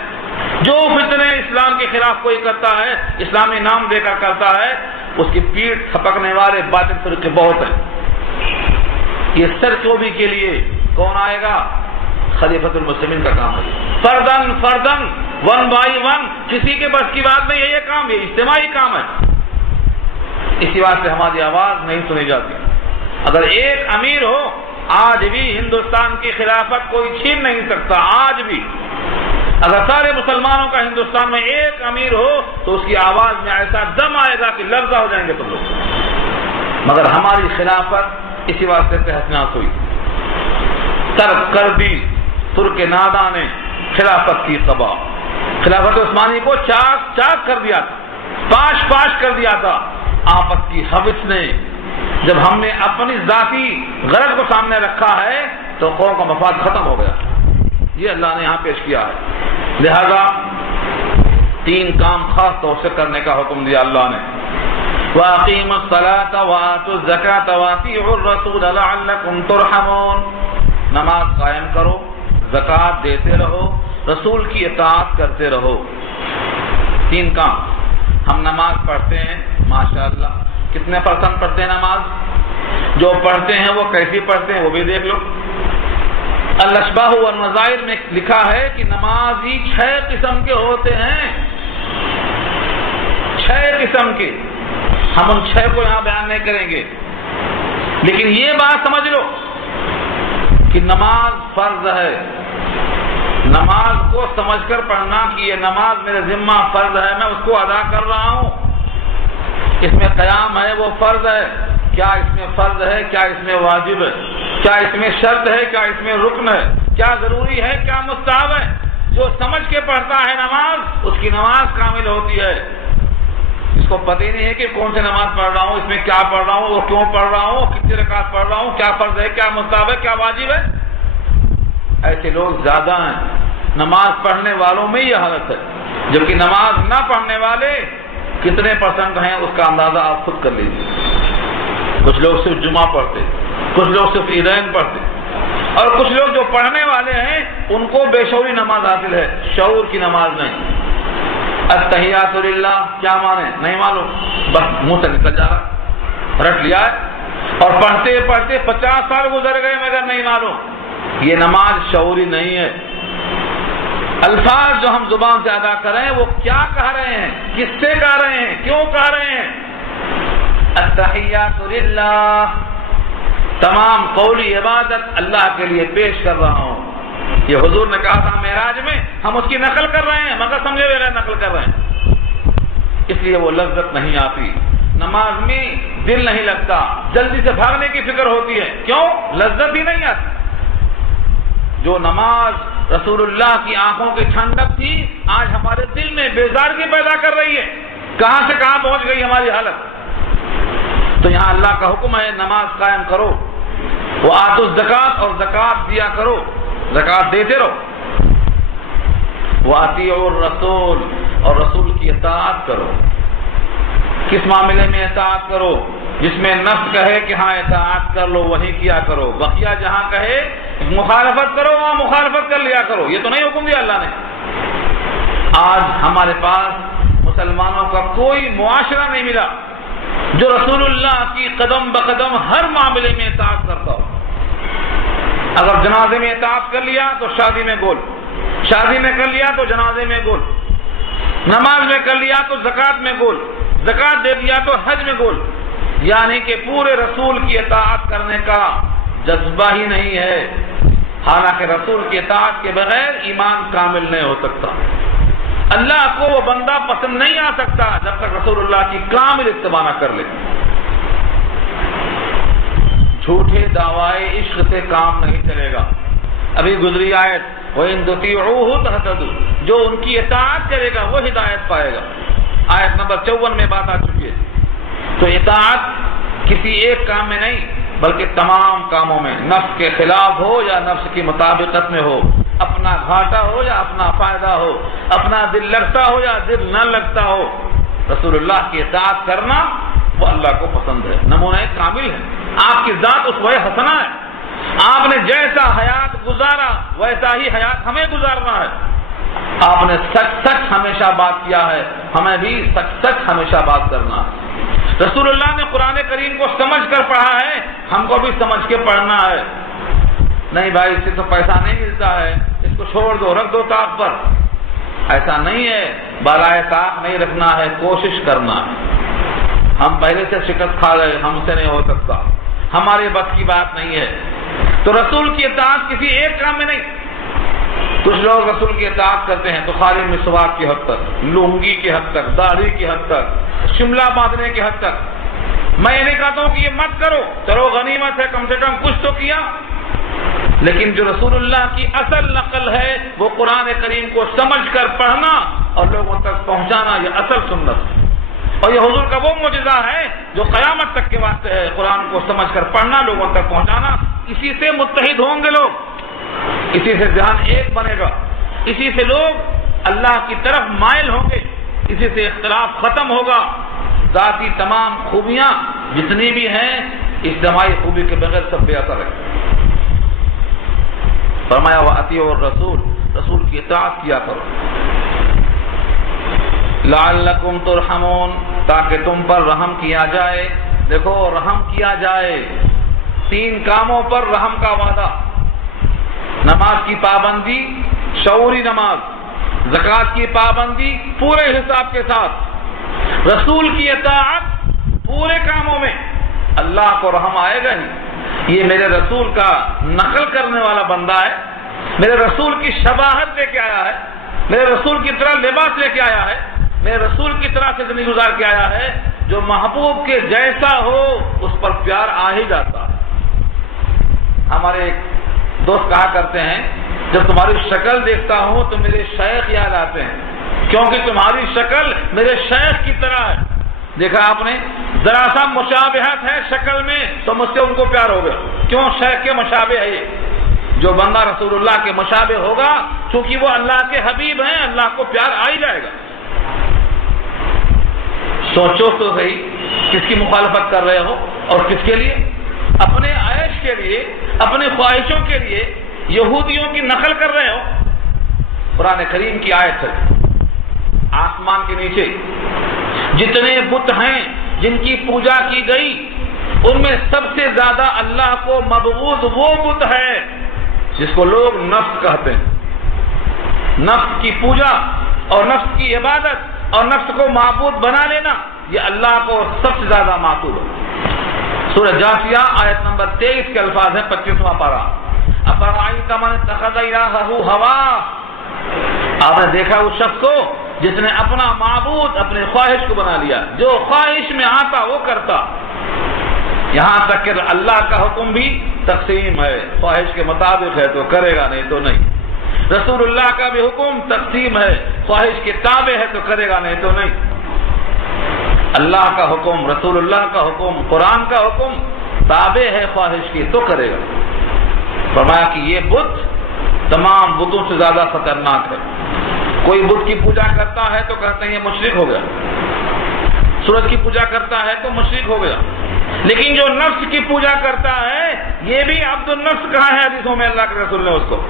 جو فتنے اسلام کے خلاف کوئی کرتا ہے، اسلامی نام دے کر کرتا ہے، اس کی پیٹھ تھپکنے والے باطل فرقے بہت ہیں۔ یہ سرچوبی کے لیے کون آئے گا؟ خلیفۃ المسلمین کا کام ہے، فردن فردن، ون بائی ون، کسی کے بس کی بات نہیں ہے یہ کام، یہ اجتماعی کام ہے۔ اسی بات سے ہماری آواز نہیں سنی جاتی۔ اگر ایک امیر ہو، آج بھی ہندوستان کی خلافت کوئی چھین نہیں سکتا، آج بھی اگر سارے مسلمانوں کا ہندوستان میں ایک امیر ہو تو اس کی آواز میں ایسا دم آئے گا کہ لرزہ ہو جائیں گے تم لوگ۔ مگر ہماری خلافت اسی واسطے تحت ناز ہوئی، ترک کر دی ترک نادا نے خلافت کی قبا، خلافت عثمانی کو چاک چاک کر دیا تھا، پاش پاش کر دیا تھا۔ آپس کی حوث نے جب ہم نے اپنی ذاتی غرض کو سامنے رکھا ہے تو قوم کا مفاد ختم ہو گیا۔ یہ اللہ نے یہاں پیش کیا ہے۔ لہذا تین کام خاص طور سے کرنے کا حکم دیا اللہ نے، وَأَقِيمُوا الصَّلَاةَ وَآتُوا الزَّكَاةَ وَأَطِيعُوا الرَّسُولَ لَعَلَّكُمْ تُرْحَمُونَ، نماز قائم کرو، زکوٰۃ دیتے رہو، رسول کی اطاعت کرتے رہو۔ تین کام۔ ہم نماز پڑھتے ہیں ماشاءاللہ، کتنے پرسنٹ پڑھتے ہیں نماز؟ جو پڑھتے ہیں وہ کیسی پڑھتے ہیں وہ بھی دیکھ لو۔ الاشباہ والنظائر میں لکھا ہے کہ نمازی 6 قسم کے ہوتے ہیں، 6 قسم کے۔ ہم ان 6 کو یہاں بیان نہیں کریں گے، لیکن یہ بات سمجھ لو کہ نماز فرض ہے۔ نماز کو سمجھ کر پڑھنا کہ یہ نماز میرے ذمہ فرض ہے، میں اس کو ادا کر رہا ہوں۔ اس میں قیام ہے وہ فرض ہے، کیا اس میں فرض ہے، کیا اس میں واجب ہے، کیا اس میں شرط ہے، کیا اس میں رکن ہے، کیا ضروری ہے، کیا مستحب ہے۔ جو سمجھ کے پڑھتا ہے نماز، اس کی نماز کامل ہوتی ہے۔ اس کو پتہ ہی نہیں ہے کہ کون سی نماز پڑھ رہا ہوں، اس میں کیا پڑھ رہا ہوں، اور کیوں پڑھ رہا ہوں، کتنی رکعت پڑھ رہا ہوں، کیا فرض ہے، کیا مستحب ہے، کیا واجب ہے۔ ایسے لوگ زیادہ ہیں، نماز پڑھنے والوں میں یہ حالت ہے، جبکہ نماز نہ پڑھنے والے کتنے پرسنٹ ہیں اس کا اندازہ آپ خود کر لیجیے۔ کچھ لوگ صرف جمعہ پڑھتے، کچھ لوگ صرف عیدین پڑھتے، اور کچھ لوگ جو پڑھنے والے ہیں ان کو بے شعوری نماز حاصل ہے، شعور کی نماز نہیں۔ التحیات للہ کیا مانے نہیں معلوم، بس منہ سے نکل جا رہا، رٹ لیا ہے، اور پڑھتے پڑھتے 50 سال گزر گئے مگر نہیں معلوم۔ یہ نماز شعوری نہیں ہے۔ الفاظ جو ہم زبان سے ادا کر رہے ہیں وہ کیا کہہ رہے ہیں، کس سے کہہ رہے ہیں، کیوں کہہ رہے ہیں۔ التحیات للہ، تمام قولی عبادت اللہ کے لیے پیش کر رہا ہوں۔ یہ حضور نے کہا تھا معراج میں، ہم اس کی نقل کر رہے ہیں مگر سمجھے بغیر نقل کر رہے ہیں۔ اس لیے وہ لذت نہیں آتی، نماز میں دل نہیں لگتا، جلدی سے بھاگنے کی فکر ہوتی ہے، کیوں؟ لذت ہی نہیں آتی۔ جو نماز رسول اللہ کی آنکھوں کی ٹھنڈک تھی، آج ہمارے دل میں بیزارگی پیدا کر رہی ہے۔ کہاں سے کہاں پہنچ گئی ہماری حالت۔ تو یہاں اللہ کا حکم ہے نماز قائم کرو، وآتوا الزکات، اور زکات دیا کرو، زکات دیتے رہو، وأطیعوا الرسول، اور رسول کی اطاعت کرو۔ کس معاملے میں اطاعت کرو؟ جس میں نفس کہے کہ ہاں اطاعت کر لو وہی کیا کرو، بقیہ جہاں کہے مخالفت کرو وہاں مخالفت کر لیا کرو۔ یہ تو نہیں حکم دیا اللہ نے۔ آج ہمارے پاس مسلمانوں کا کوئی معاشرہ نہیں ملا جو رسول اللہ کی قدم بقدم ہر معاملے میں اطاعت کرتا ہو۔ اگر جنازے میں اطاعت کر لیا تو شادی میں گول، شادی میں کر لیا تو جنازے میں گول، نماز میں کر لیا تو زکات میں گول، زکات دے دیا تو حج میں گول۔ یعنی کہ پورے رسول کی اطاعت کرنے کا جذبہ ہی نہیں ہے، حالانکہ رسول کی اطاعت کے بغیر ایمان کامل نہیں ہو سکتا۔ اللہ کو وہ بندہ پسند نہیں آ سکتا جب تک رسول اللہ کی کامل اتباع نہ کر لے۔ جھوٹے دعوائے عشق سے کام نہیں چلے گا۔ ابھی گزری آیت وَإِن تُطِيعُوهُ تَهْتَدُوا، جو ان کی اطاعت کرے گا وہ ہدایت پائے گا۔ آیت نمبر 54 میں بات آ چکی ہے۔ تو اطاعت کسی ایک کام میں نہیں بلکہ تمام کاموں میں، نفس کے خلاف ہو یا نفس کی مطابقت میں ہو، اپنا گھاٹا ہو یا اپنا فائدہ ہو، اپنا دل لگتا ہو یا دل نہ لگتا ہو، رسول اللہ کی اطاعت کرنا وہ اللہ کو پسند ہے، نمونہ کامل ہے۔ آپ کی ذات اسوہ حسنہ ہے، آپ نے جیسا حیات گزارا ویسا ہی حیات ہمیں گزارنا ہے۔ آپ نے سچ سچ ہمیشہ بات کیا ہے، ہمیں بھی سچ سچ ہمیشہ بات کرنا ہے۔ رسول اللہ نے قرآن کریم کو سمجھ کر پڑھا ہے، ہم کو بھی سمجھ کے پڑھنا ہے۔ نہیں بھائی اس سے تو پیسہ نہیں ملتا ہے، اس کو چھوڑ دو، رکھ دو طاق پر، ایسا نہیں ہے۔ بالائے طاق نہیں رکھنا ہے، کوشش کرنا ہے۔ ہم پہلے سے شکست کھا گئے، ہم سے نہیں ہو سکتا، ہمارے بس کی بات نہیں ہے۔ تو رسول کی اطاعت کسی ایک کام میں نہیں۔ کچھ لوگ رسول کی اطاعت کرتے ہیں تو خالی مسواک کی حد تک، لنگی کی حد تک، داڑھی کی حد تک، شملہ باندھنے کی حد تک۔ میں یہ نہیں کہتا ہوں کہ یہ مت کرو، چلو غنیمت ہے، کم سے کم کچھ تو کیا۔ لیکن جو رسول اللہ کی اصل نقل ہے وہ قرآن کریم کو سمجھ کر پڑھنا اور لوگوں تک پہنچانا، یہ اصل سنت ہے۔ اور یہ حضور کا وہ معجزہ ہے جو قیامت تک کے واسطے ہے، قرآن کو سمجھ کر پڑھنا، لوگوں تک پہنچانا۔ اسی سے متحد ہوں گے لوگ، اسی سے ذہن ایک بنے گا، اسی سے لوگ اللہ کی طرف مائل ہوں گے، اسی سے اختلاف ختم ہوگا۔ ذاتی تمام خوبیاں جتنی بھی ہیں اجتماعی خوبی کے بغیر سب بے اثر ہے۔ فرمایا وَأَطِيعُوا الرَّسُولَ، رسول کی اطاعت کیا کرو، لعلکم ترحمون، تاکہ تم پر رحم کیا جائے۔ دیکھو رحم کیا جائے، 3 کاموں پر رحم کا وعدہ، نماز کی پابندی، شعوری نماز، زکات کی پابندی پورے حساب کے ساتھ، رسول کی اطاعت پورے کاموں میں، اللہ کو رحم آئے گا ہی۔ یہ میرے رسول کا نقل کرنے والا بندہ ہے، میرے رسول کی شباہت لے کے آیا ہے، میرے رسول کی طرح لباس لے کے آیا ہے، میرے رسول کی طرح سے زندگی گزار کے آیا ہے۔ جو محبوب کے جیسا ہو اس پر پیار آ ہی جاتا ہے۔ ہمارے ایک دوست کہا کرتے ہیں جب تمہاری شکل دیکھتا ہوں تو میرے شیخ یاد آتے ہیں، کیونکہ تمہاری شکل میرے شیخ کی طرح ہے۔ دیکھا آپ نے، ذرا سا مشابہت ہے شکل میں تو مجھ سے ان کو پیار ہو گیا، کیوں؟ شیخ کے مشابہ ہے یہ۔ جو بندہ رسول اللہ کے مشابہ ہوگا چونکہ وہ اللہ کے حبیب ہیں، اللہ کو پیار آ ہی جائے گا۔ سوچو تو صحیح، کس کی مخالفت کر رہے ہو اور کس کے لیے؟ اپنے عیش کے لیے، اپنی خواہشوں کے لیے یہودیوں کی نقل کر رہے ہو۔ قرآن کریم کی آیت ہے، آسمان کے نیچے جتنے بت ہیں جن کی پوجا کی گئی ان میں سب سے زیادہ اللہ کو مبغوض وہ بت ہے جس کو لوگ نفس کہتے ہیں۔ نفس کی پوجا اور نفس کی عبادت اور نفس کو معبود بنا لینا یہ اللہ کو سب سے زیادہ معصوم ہے۔ سورہ جاثیہ آیت نمبر 23 کے الفاظ ہیں، 25واں پارہ۔ افرأیت من اتخذ الہہ ہواہ، آپ نے دیکھا اس شخص کو جس نے اپنا معبود اپنے خواہش کو بنا لیا، جو خواہش میں آتا وہ کرتا، یہاں تک کہ اللہ کا حکم بھی تقسیم ہے، خواہش کے مطابق ہے تو کرے گا نہیں تو نہیں، رسول اللہ کا بھی حکم تقسیم ہے، خواہش کے تابع ہے تو کرے گا نہیں تو نہیں، اللہ کا حکم، رسول اللہ کا حکم، قرآن کا حکم تابع ہے خواہش کی تو کرے گا۔ فرمایا کہ یہ بت تمام بتوں سے زیادہ خطرناک ہے۔ کوئی بت کی پوجا کرتا ہے تو کہتے ہیں یہ مشرک ہو گیا، سورج کی پوجا کرتا ہے تو مشرک ہو گیا، لیکن جو نفس کی پوجا کرتا ہے یہ بھی عبد النفس کہا ہے حدیثوں میں اللہ کے رسول نے اس کو،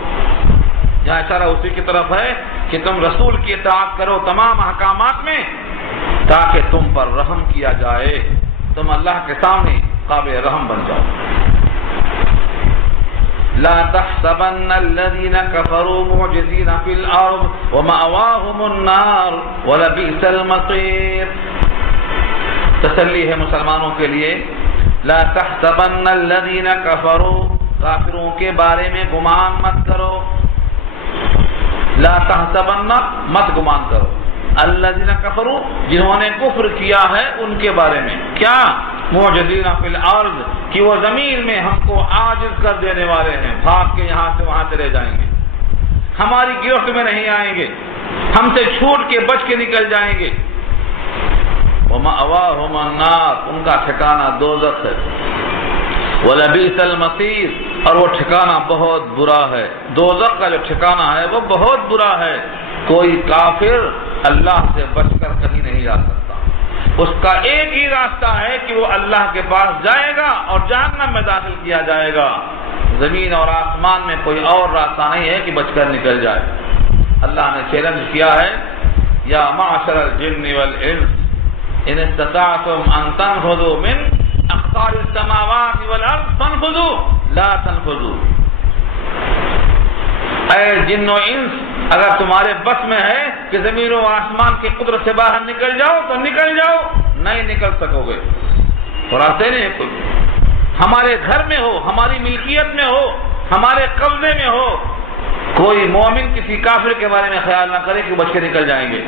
یہاں اشارہ اسی کی طرف ہے کہ تم رسول کی اطاعت کرو تمام احکامات میں تاکہ تم پر رحم کیا جائے، تم اللہ کے سامنے قابل رحم بن جاؤ۔ لا تحسبن الذين كفروا معجزين في الارض ومأواهم النار ولبئس المصير۔ تسلی ہے مسلمانوں کے لیے، لا تحسبن الذين كفروا، کافروں کے بارے میں گمان مت کرو، لا تحسبن مت گمان کرو، الذين كفروا جنہوں نے کفر کیا ہے ان کے بارے میں، کیا معجزین فی الارض کہ وہ زمین میں ہم کو عاجز کر دینے والے ہیں، بھاگ کے یہاں سے وہاں چلے جائیں گے، ہماری گرفت میں نہیں آئیں گے، ہم سے چھوٹ کے بچ کے نکل جائیں گے۔ وَمَأْوَاهُمُ النَّارُ، ان کا ٹھکانہ دوزخ ہے، وَلَبِئْسَ الْمَصِيرُ، اور وہ ٹھکانہ بہت برا ہے، دوزخ کا جو ٹھکانہ ہے وہ بہت برا ہے۔ کوئی کافر اللہ سے بچ کر کہیں نہیں جا سکتا، اس کا ایک ہی راستہ ہے کہ وہ اللہ کے پاس جائے گا اور جہنم میں داخل کیا جائے گا، زمین اور آسمان میں کوئی اور راستہ نہیں ہے کہ بچ کر نکل جائے۔ اللہ نے چیلنج کیا ہے، یا معشر الجن والانس ان استطعتم ان تنفذوا من اقطار السماوات والارض فانفذوا لا تنفذوا، اے جن و انس اگر تمہارے بس میں ہے کہ زمین و آسمان کی قدرت سے باہر نکل جاؤ تو نکل جاؤ، نہیں نکل سکو گے، راستے نہیں ہے کوئی، ہمارے گھر میں ہو، ہماری ملکیت میں ہو، ہمارے قبضے میں ہو، کوئی مومن کسی کافر کے بارے میں خیال نہ کرے کہ بچ کے نکل جائیں گے،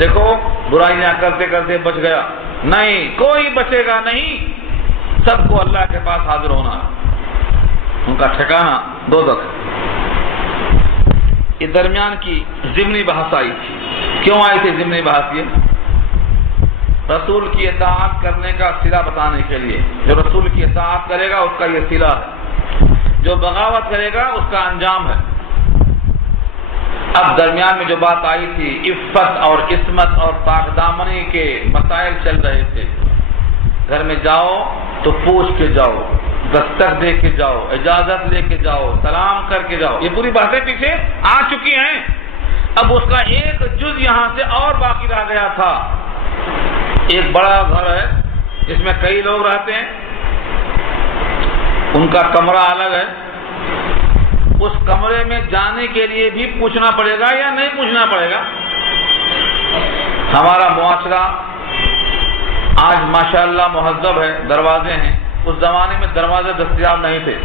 دیکھو برائیاں کرتے کرتے بچ گیا، نہیں، کوئی بچے گا نہیں، سب کو اللہ کے پاس حاضر ہونا ہے، ان کا ٹھکانہ دوزخ۔ یہ درمیان کی ضمنی بحث آئی تھی، کیوں آئی تھی ضمنی بحث؟ یہ رسول کی اطاعت کرنے کا صلہ بتانے کے لیے، جو رسول کی اطاعت کرے گا اس کا یہ صلہ ہے، جو بغاوت کرے گا اس کا انجام ہے۔ اب درمیان میں جو بات آئی تھی عفت اور عصمت اور پاک دامنی کے مسائل چل رہے تھے، گھر میں جاؤ تو پوچھ کے جاؤ، دستک دے کے جاؤ، اجازت لے کے جاؤ، سلام کر کے جاؤ، یہ پوری باتیں پیچھے آ چکی ہیں، اب اس کا ایک جز یہاں سے اور باقی رہ گیا تھا۔ ایک بڑا گھر ہے جس میں کئی لوگ رہتے ہیں، ان کا کمرہ الگ ہے، اس کمرے میں جانے کے لیے بھی پوچھنا پڑے گا یا نہیں پوچھنا پڑے گا؟ ہمارا معاشرہ آج ماشاءاللہ مہذب ہے، دروازے ہیں، اس زمانے میں دروازے دستیاب نہیں تھے،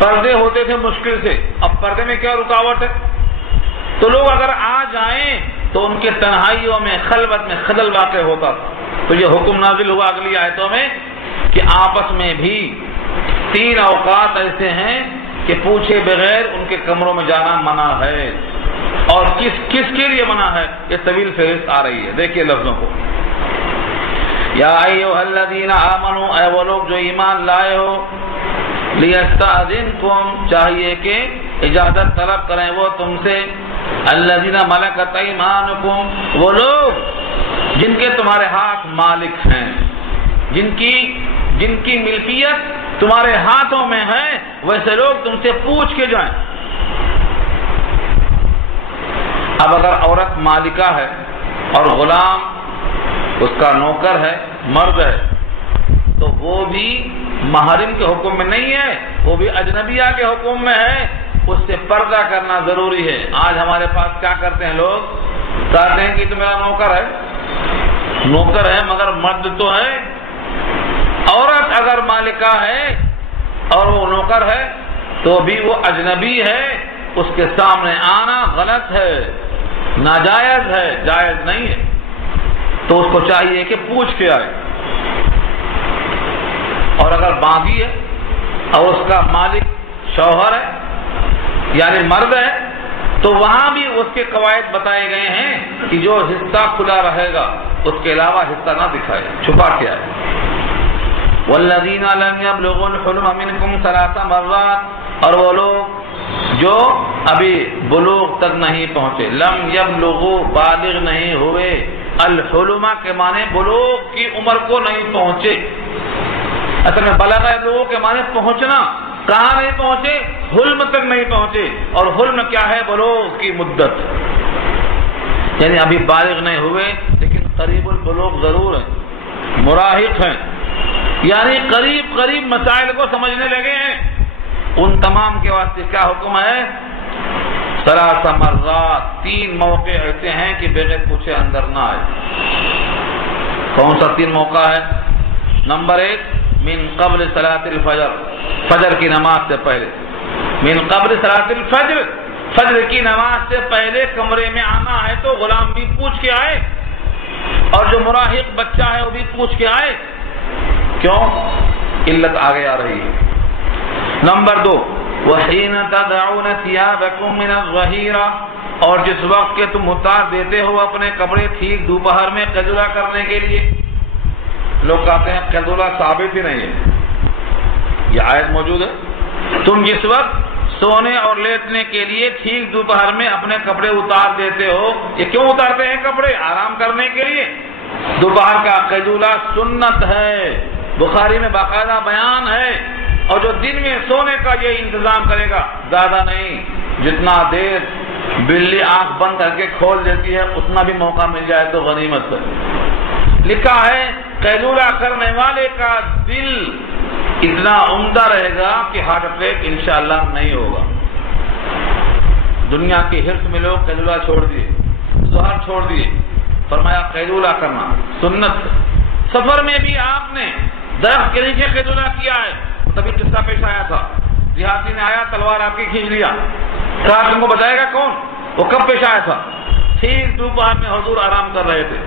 پردے ہوتے تھے مشکل سے، اب پردے میں کیا رکاوٹ ہے؟ تو لوگ اگر آ جائیں تو ان کے تنہائیوں میں خلوت میں خلل واقع ہوتا تھا، تو یہ حکم نازل ہوا اگلی آیتوں میں کہ آپس میں بھی 3 اوقات ایسے ہیں کہ پوچھے بغیر ان کے کمروں میں جانا منع ہے، اور کس کے لیے منع ہے؟ یہ طویل فہرست آ رہی ہے، دیکھیے لفظوں کو، یا ایھا الذین آمنوا، اے وہ لوگ جو ایمان لائے ہو، لیستأذنکم، چاہیے کہ اجازت طلب کریں وہ تم سے، الذین ملکت ایمانکم، وہ لوگ جن کے تمہارے ہاتھ مالک ہیں، جن کی ملکیت تمہارے ہاتھوں میں ہے، ویسے لوگ تم سے پوچھ کے جائیں۔ اب اگر عورت مالکہ ہے اور غلام اس کا نوکر ہے، مرد ہے، تو وہ بھی محرم کے حکم میں نہیں ہے، وہ بھی اجنبیہ کے حکم میں ہے، اس سے پردہ کرنا ضروری ہے۔ آج ہمارے پاس کیا کرتے ہیں لوگ، کہتے ہیں کہ تو میرا نوکر ہے مگر مرد تو ہے۔ عورت اگر مالکہ ہے اور وہ نوکر ہے تو بھی وہ اجنبی ہے، اس کے سامنے آنا غلط ہے، ناجائز ہے، جائز نہیں ہے، تو اس کو چاہیے کہ پوچھ کے آئے. اور اگر باندھی ہے اور اس کا مالک شوہر ہے یعنی مرد ہے تو وہاں بھی اس کے قواعد بتائے گئے ہیں کہ جو حصہ کھلا رہے گا اس کے علاوہ حصہ نہ دکھائے، چھپا کے آئے. والذین لم یبلغوا الحلم منکم ثلاث مرات، اور وہ لوگ جو ابھی بلوغ تک نہیں پہنچے، لم یبلغوا بالغ نہیں ہوئے، الحلم کے معنی بلوغ کی عمر کو نہیں پہنچے. اصل میں بلغ یبلغ کے معنی پہنچنا، کہاں نہیں پہنچے؟ حلم تک نہیں پہنچے. اور حلم کیا ہے؟ بلوغ کی مدت، یعنی ابھی بالغ نہیں ہوئے لیکن قریب البلوغ ضرور ہیں، مراہق ہیں، یعنی قریب قریب مسائل کو سمجھنے لگے ہیں. ان تمام کے واسطے کیا حکم ہے؟ ثلاث مرات، 3 موقع ایسے ہیں کہ بغیر پوچھے اندر نہ آئے. کون سا 3 موقع ہے؟ نمبر 1 من قبل صلاۃ الفجر، فجر کی نماز سے پہلے. من قبل صلاۃ الفجر، فجر کی نماز سے پہلے کمرے میں آنا ہے تو غلام بھی پوچھ کے آئے، اور جو مراہق بچہ ہے وہ بھی پوچھ کے آئے. کیوں؟ علت آگے آ رہی ہے. نمبر 2 وحین تدعون ثیابکم من الظہیرہ، اور جس وقت کے تم اتار دیتے ہو اپنے کپڑے ٹھیک دوپہر میں قیلولہ کرنے کے لیے. لوگ کہتے ہیں قیلولہ ثابت ہی نہیں ہے، یہ آیت موجود ہے. تم جس وقت سونے اور لیٹنے کے لیے ٹھیک دوپہر میں اپنے کپڑے اتار دیتے ہو، یہ کیوں اتارتے ہیں کپڑے؟ آرام کرنے کے لیے. دوپہر کا قیلولہ سنت ہے، بخاری میں باقاعدہ بیان ہے. اور جو دن میں سونے کا یہ انتظام کرے گا، زیادہ نہیں، جتنا دیر بلی آنکھ بند کر کے کھول دیتی ہے اتنا بھی موقع مل جائے تو غنیمت ہے. لکھا ہے قیلولہ کرنے والے کا دل اتنا عمدہ رہے گا کہ ہارٹ اٹیک انشاءاللہ نہیں ہوگا. دنیا کی حرص میں لوگ قیلولہ چھوڑ دیے، ظہر چھوڑ دیے. فرمایا قیلولہ کرنا سنت. سفر میں بھی آپ نے درخت کے نیچے قیلولہ کیا ہے. تبھی قصہ پیش آیا تھا، دیہاتی نے آیا، تلوار آپ کی کھینچ لیا. کہا تم کو بتائے گا کون؟ وہ کب پیش آیا تھا؟ ٹھیک دوپہر میں حضور آرام کر رہے تھے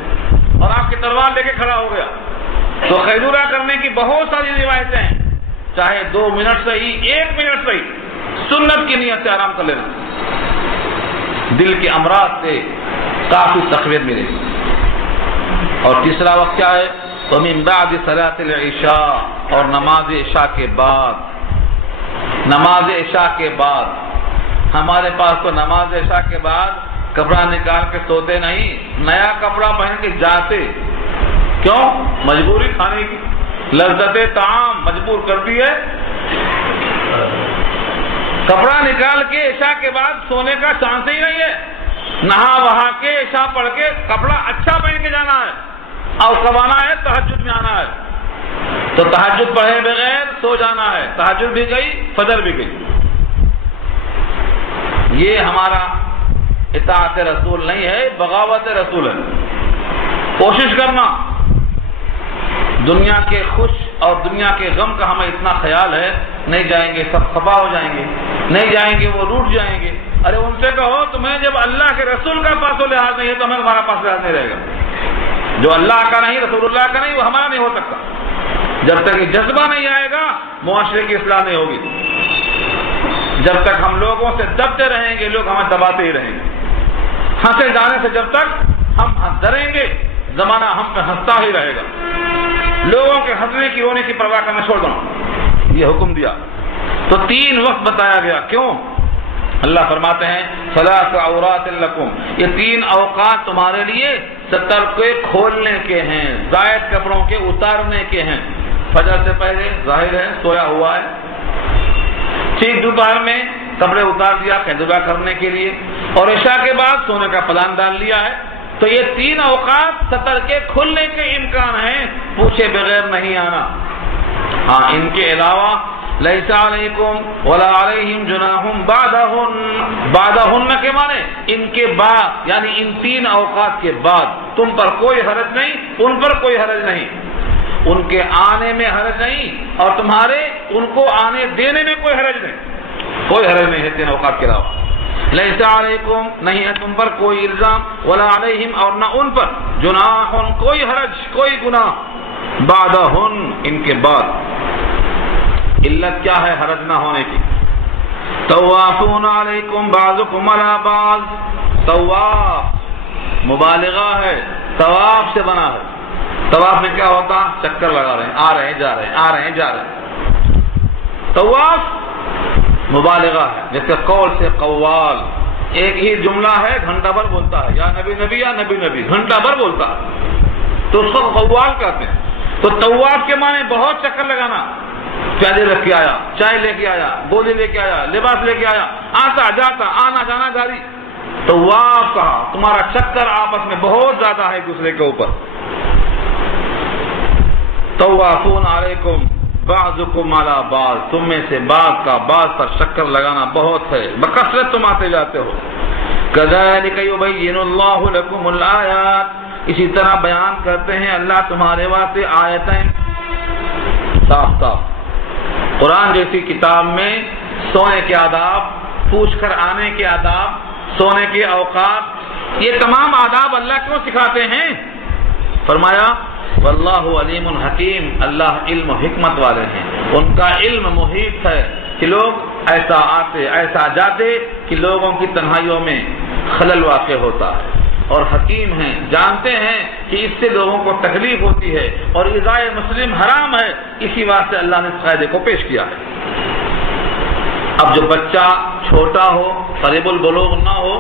اور آپ کی تلوار لے کے کھڑا ہو گیا. تو قیلولہ کرنے کی بہت ساری روایتیں ہیں، چاہے 2 منٹ سے ہی 1 منٹ سے ہی سنت کی نیت سے آرام کر لینا، دل کے امراض سے کافی تقویت ملے گی. اور تیسرا وقت کیا ہے؟ وَمِن بَعْدِ صَلَاةِ الْعِشَاءِ، اور نماز عشاء کے بعد. نماز عشاء کے بعد ہمارے پاس تو نماز عشاء کے بعد کپڑا نکال کے سوتے نہیں، نیا کپڑا پہن کے جاتے. کیوں؟ مجبوری کھانے کی، لذت طعام مجبور کرتی ہے. کپڑا نکال کے عشاء کے بعد سونے کا چانس ہی نہیں ہے. نہا وہا کے عشاء پڑھ کے کپڑا اچھا پہن کے جانا ہے، اور کب آنا ہے؟ تہجد میں آنا ہے. تو تہجد پڑھے بغیر سو جانا ہے، تہجد بھی گئی، فجر بھی گئی. یہ ہمارا اطاعت رسول نہیں ہے، بغاوت رسول ہے. کوشش کرنا، دنیا کے خوش اور دنیا کے غم کا ہمیں اتنا خیال ہے، نہیں جائیں گے سب خفا ہو جائیں گے، نہیں جائیں گے وہ روٹ جائیں گے. ارے ان سے کہو تمہیں جب اللہ کے رسول کا پاس و لحاظ نہیں ہے تو ہمیں ہمارا پاس لحاظ نہیں رہے گا. جو اللہ کا نہیں، رسول اللہ کا نہیں، وہ ہمارا نہیں ہو سکتا. جب تک یہ جذبہ نہیں آئے گا معاشرے کی اصلاح نہیں ہوگی. جب تک ہم لوگوں سے دبتے رہیں گے لوگ ہمیں دباتے ہی رہیں گے. ہنسے جانے سے جب تک ہم ڈریں گے زمانہ ہم پہ ہنستا ہی رہے گا. لوگوں کے ہنسنے کی رونے کی پرواہ کرنا چھوڑ دو. یہ حکم دیا تو 3 وقت بتایا گیا. کیوں؟ اللہ فرماتے ہیں ثلاث عورات لکم، یہ 3 اوقات تمہارے لیے ستر کے کھولنے کے ہیں، زائد کپڑوں کے اتارنے کے ہیں. فجر سے پہلے ظاہر ہے سویا ہوا ہے، ٹھیک دوپہر میں کپڑے اتار دیا قیلولہ کرنے کے لیے، اور عشاء کے بعد سونے کا پلان ڈال لیا ہے. تو یہ 3 اوقات ستر کے کھلنے کے امکان ہیں، پوچھے بغیر نہیں آنا. ہاں ان کے علاوہ لیس علیکم ولا علیہم جناح بعدہن کے معنی ان کے بعد، یعنی ان 3 اوقات کے بعد تم پر کوئی حرج نہیں، ان پر کوئی حرج نہیں. ان کے آنے میں حرج نہیں اور تمہارے ان کو آنے دینے میں کوئی حرج نہیں، کوئی حرج نہیں ہے 3 اوقات کے علاوہ. لیس علیکم نہیں ہے تم پر کوئی الزام، ولا علیہم اور نہ ان پر، جناح کوئی حرج کوئی گناہ، بعدہن ان کے بعد۔ علت کیا ہے حرج نہ ہونے کی؟ طوافون علیکم بعضکم علی بعض، طواف مبالغہ ہے، طواف سے بنا ہے۔ طواف میں کیا ہوتا؟ چکر لگا رہے ہیں، آ رہے ہیں جا رہے ہیں، آ رہے ہیں جا رہے ہیں۔ طواف مبالغہ ہے، جیسے قول سے قوال، ایک ہی جملہ ہے گھنٹہ بھر بولتا ہے، یا نبی نبی یا نبی نبی، گھنٹہ بھر بولتا ہے تو اس کو قوال کہتے ہیں۔ تو طواف کے معنی بہت چکر لگانا، پیالے رکھ کے آیا، چائے لے کے آیا، گولی لے کے آیا، لباس لے کے آیا، آتا جاتا، آنا جانا جاری، طواف کہا۔ تمہارا چکر آپس میں بہت زیادہ ہے ایک دوسرے کے اوپر۔ طوافون علیکم بعضکم علی بعض، تم میں سے بعض کا بعض پر چکر لگانا بہت ہے، بکثرت تم آتے جاتے ہو۔ کذالک یبین اللہ لکم الآیات، اسی طرح بیان کرتے ہیں اللہ تمہارے واسطے آیتیں صاف صاف۔ قرآن جیسی کتاب میں سونے کے آداب، پوچھ کر آنے کے آداب، سونے کے اوقات، یہ تمام آداب اللہ کیوں سکھاتے ہیں؟ فرمایا واللہ علیم حکیم، اللہ علم و حکمت والے ہیں، ان کا علم محیط ہے کہ لوگ ایسا آتے ایسا جاتے کہ لوگوں کی تنہائیوں میں خلل واقع ہوتا ہے، اور حکیم ہیں، جانتے ہیں کہ اس سے لوگوں کو تکلیف ہوتی ہے اور ایذائے مسلم حرام ہے، اسی واسطے اللہ نے اس قاعدے کو پیش کیا ہے۔ اب جو بچہ چھوٹا ہو، قریب البلوغ نہ ہو،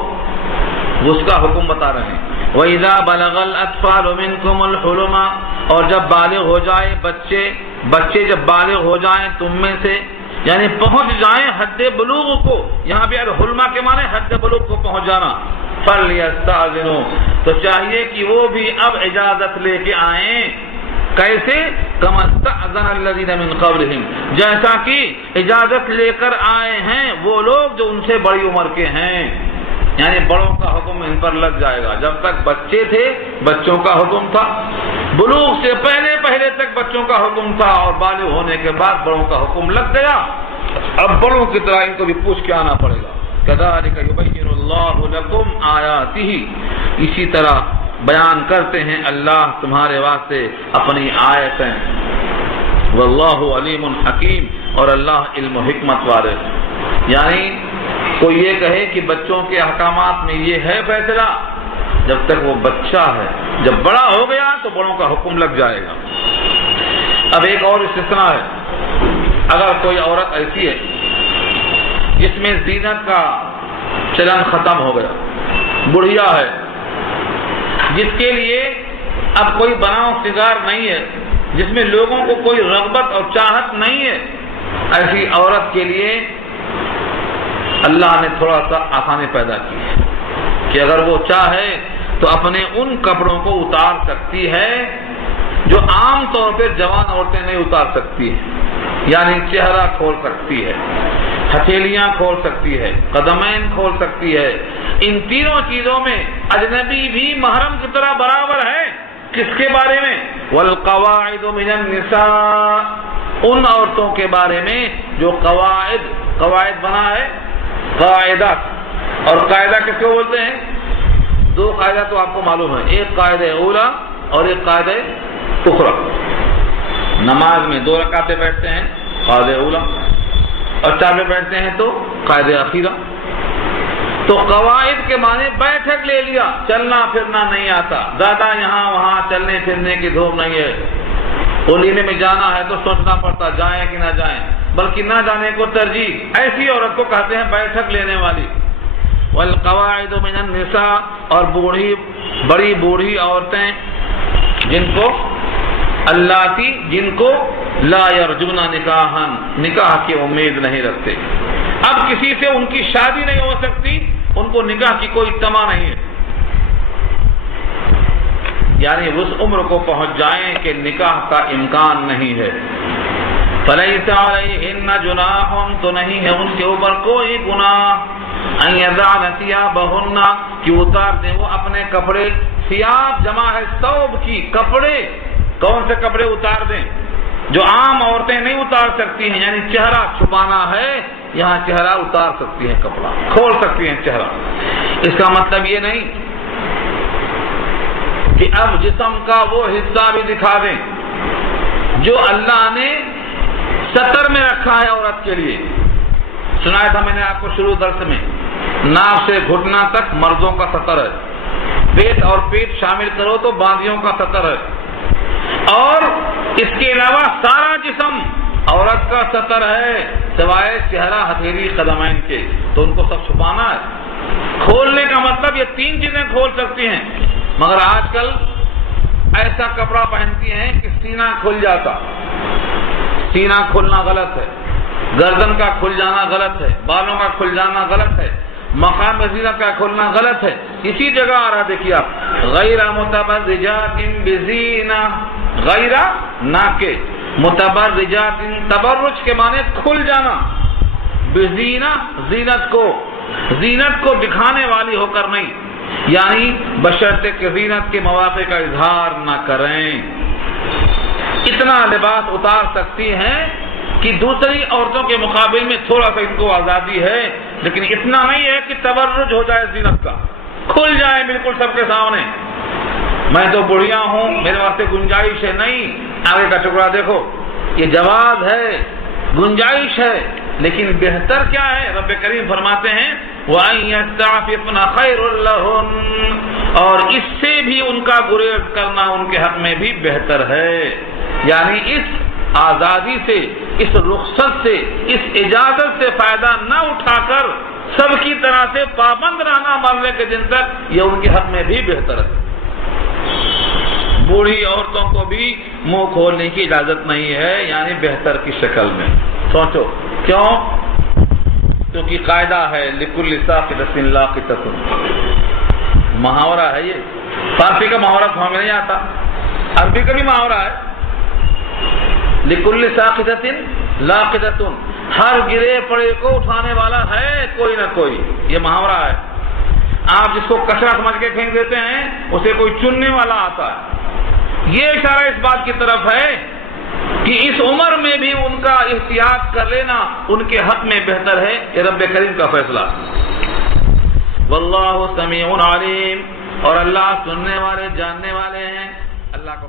اس کا حکم بتا رہے ہیں۔ وَإِذَا بَلَغَ الْأَطْفَالُ مِنْكُمُ الْحُلُمَ، اور جب بالغ ہو جائے بچے جب بالغ ہو جائیں تم میں سے، یعنی پہنچ جائیں حد بلوغ کو، یہاں بھی الحلمہ کے معنی حد بلوغ کو پہنچ جانا، فَلْيَسْتَأْذِنُوا، تو چاہیے کہ وہ بھی اب اجازت لے کے آئیں۔ کیسے؟ كَمَا اسْتَأْذَنَ الَّذِينَ مِنْ قَبْلِهِمْ، جیسا کہ اجازت لے کر آئے ہیں وہ لوگ جو ان سے بڑی عمر کے ہیں، یعنی بڑوں کا حکم ان پر لگ جائے گا۔ جب تک بچے تھے بچوں کا حکم تھا، بلوغ سے پہلے تک بچوں کا حکم تھا، اور بالغ ہونے کے بعد بڑوں کا حکم لگ گیا، اب بڑوں کی طرح ان کو بھی پوچھ کے آنا پڑے گا۔ كذلك يبين الله لكم آياته، اسی طرح بیان کرتے ہیں اللہ تمہارے واسطے اپنی آیتیں۔ واللہ علیم حکیم، اور اللہ علم و حکمت والے۔ یعنی کوئی یہ کہے کہ بچوں کے احکامات میں یہ ہے فیصلہ، جب تک وہ بچہ ہے، جب بڑا ہو گیا تو بڑوں کا حکم لگ جائے گا۔ اب ایک اور استثناء ہے، اگر کوئی عورت ایسی ہے جس میں زینت کا چلن ختم ہو گیا، بڑھیا ہے، جس کے لیے اب کوئی بناؤ سنگار نہیں ہے، جس میں لوگوں کو کوئی رغبت اور چاہت نہیں ہے، ایسی عورت کے لیے اللہ نے تھوڑا سا آسانی پیدا کی ہے کہ اگر وہ چاہے تو اپنے ان کپڑوں کو اتار سکتی ہے جو عام طور پہ جوان عورتیں نہیں اتار سکتی ہیں، یعنی چہرہ کھول سکتی ہے، ہتھیلیاں کھول سکتی ہے، قدمین کھول سکتی ہے۔ ان تینوں چیزوں میں اجنبی بھی محرم کی طرح برابر ہے۔ کس کے بارے میں؟ والقواعد من النساء، ان عورتوں کے بارے میں جو قواعد بنا ہے، قاعدہ، اور قاعدہ کس کو بولتے ہیں؟ دو قاعدہ تو آپ کو معلوم ہے، ایک قاعدہ اولا اور ایک قاعدہ اخرى۔ نماز میں 2 رکعتیں بیٹھتے ہیں قاعدہ اولا، اور 4 میں بیٹھتے ہیں تو قاعدہ اخیرہ۔ تو قواعد کے معنی بیٹھک لے لیا، چلنا پھرنا نہیں آتا، زیادہ یہاں وہاں چلنے پھرنے کی دھوپ نہیں ہے، ولیمے میں جانا ہے تو سوچنا پڑتا جائیں کہ نہ جائیں، بلکہ نہ جانے کو ترجیح، ایسی عورت کو کہتے ہیں بیٹھک لینے والی۔ والقواعد من النساء، اور بڑی بوڑھی عورتیں جن کو لا یرجون نکاحا، نکاح کی امید نہیں رکھتے، اب کسی سے ان کی شادی نہیں ہو سکتی، ان کو نکاح کی کوئی تما نہیں ہے، یعنی اس عمر کو پہنچ جائیں کہ نکاح کا امکان نہیں ہے۔ فلیس علیہن جناح، تو نہیں ہے ان کے اوپر کوئی گناہ، ان یضعن ثیابہن، کہ اتار دیں وہ اپنے کپڑے، ثیاب جمع ہے ثوب کی، کپڑے، کون سے کپڑے اتار دیں؟ جو عام عورتیں نہیں اتار سکتی ہیں، یعنی چہرہ چھپانا ہے یہاں چہرہ اتار سکتی ہیں، کپڑا کھول سکتی ہیں چہرہ۔ اس کا مطلب یہ نہیں کہ اب جسم کا وہ حصہ بھی دکھا دیں جو اللہ نے ستر میں رکھا ہے عورت کے لیے۔ سنایا تھا میں نے آپ کو شروع درس میں، ناف سے گھٹنا تک مردوں کا ستر ہے، پیٹ اور پیٹ شامل کرو تو باندیوں کا ستر ہے، اور اس کے علاوہ سارا جسم عورت کا ستر ہے سوائے چہرہ، ہتھیلی، قدمین کے، تو ان کو سب چھپانا ہے۔ کھولنے کا مطلب یہ تین چیزیں کھول سکتی ہیں، مگر آج کل ایسا کپڑا پہنتی ہیں کہ سینہ کھل جاتا۔ سینہ کھلنا غلط ہے، گردن کا کھل جانا غلط ہے، بالوں کا کھل جانا غلط ہے، مقام زینت کا کھلنا غلط ہے۔ اسی جگہ آ رہا دیکھیے آپ، غیر متبرجات بزینہ، غیر نہ کے، متبرجات تبرج کے معنی کھل جانا، بزینہ زینت کو دکھانے والی ہو کر نہیں، یعنی بشرطے کہ زینت کے مواقع کا اظہار نہ کریں۔ اتنا لباس اتار سکتی ہیں کہ دوسری عورتوں کے مقابل میں تھوڑا سا ان کو آزادی ہے، لیکن اتنا نہیں ہے کہ تبرج ہو جائے زینت کا، کھل جائے بالکل سب کے سامنے۔ میں تو بڑھیا ہوں، میرے واسطے گنجائش ہے، نہیں۔ آگے کا ٹکڑا دیکھو، یہ جواز ہے، گنجائش ہے، لیکن بہتر کیا ہے؟ رب کریم فرماتے ہیں وَأَن يَسْتَعْفِفْنَ خَيْرٌ لَهُنَّ، اور اس سے بھی ان کا گریز کرنا ان کے حق میں بھی بہتر ہے۔ یعنی اس آزادی سے، اس رخصت سے، اس اجازت سے فائدہ نہ اٹھا کر سب کی طرح سے پابند رہنا مرنے کے دن تک، یہ ان کے حق میں بھی بہتر ہے۔ بوڑھی عورتوں کو بھی منہ کھولنے کی اجازت نہیں ہے، یعنی بہتر کی شکل میں۔ سوچو کیوں؟ کیونکہ قاعدہ ہے لِكُلِّ سَاقِطَةٍ لَاقِطَةٌ، محاورہ ہے یہ۔ فارسی کا محاورہ تو ہمیں نہیں آتا، عربی کا بھی محاورہ ہے، لِكُلِّ سَاقِطَةٍ لَاقِطَةٌ، ہر گرے پڑے کو اٹھانے والا ہے کوئی نہ کوئی، یہ محاورہ ہے۔ آپ جس کو کچرا سمجھ کے پھینک دیتے ہیں اسے کوئی چننے والا آتا ہے۔ یہ اشارہ اس بات کی طرف ہے کہ اس عمر میں بھی ان کا احتیاط کر لینا ان کے حق میں بہتر ہے، یہ رب کریم کا فیصلہ۔ واللہ سمیع علیم، اور اللہ سننے والے، جاننے والے ہیں۔ اللہ کو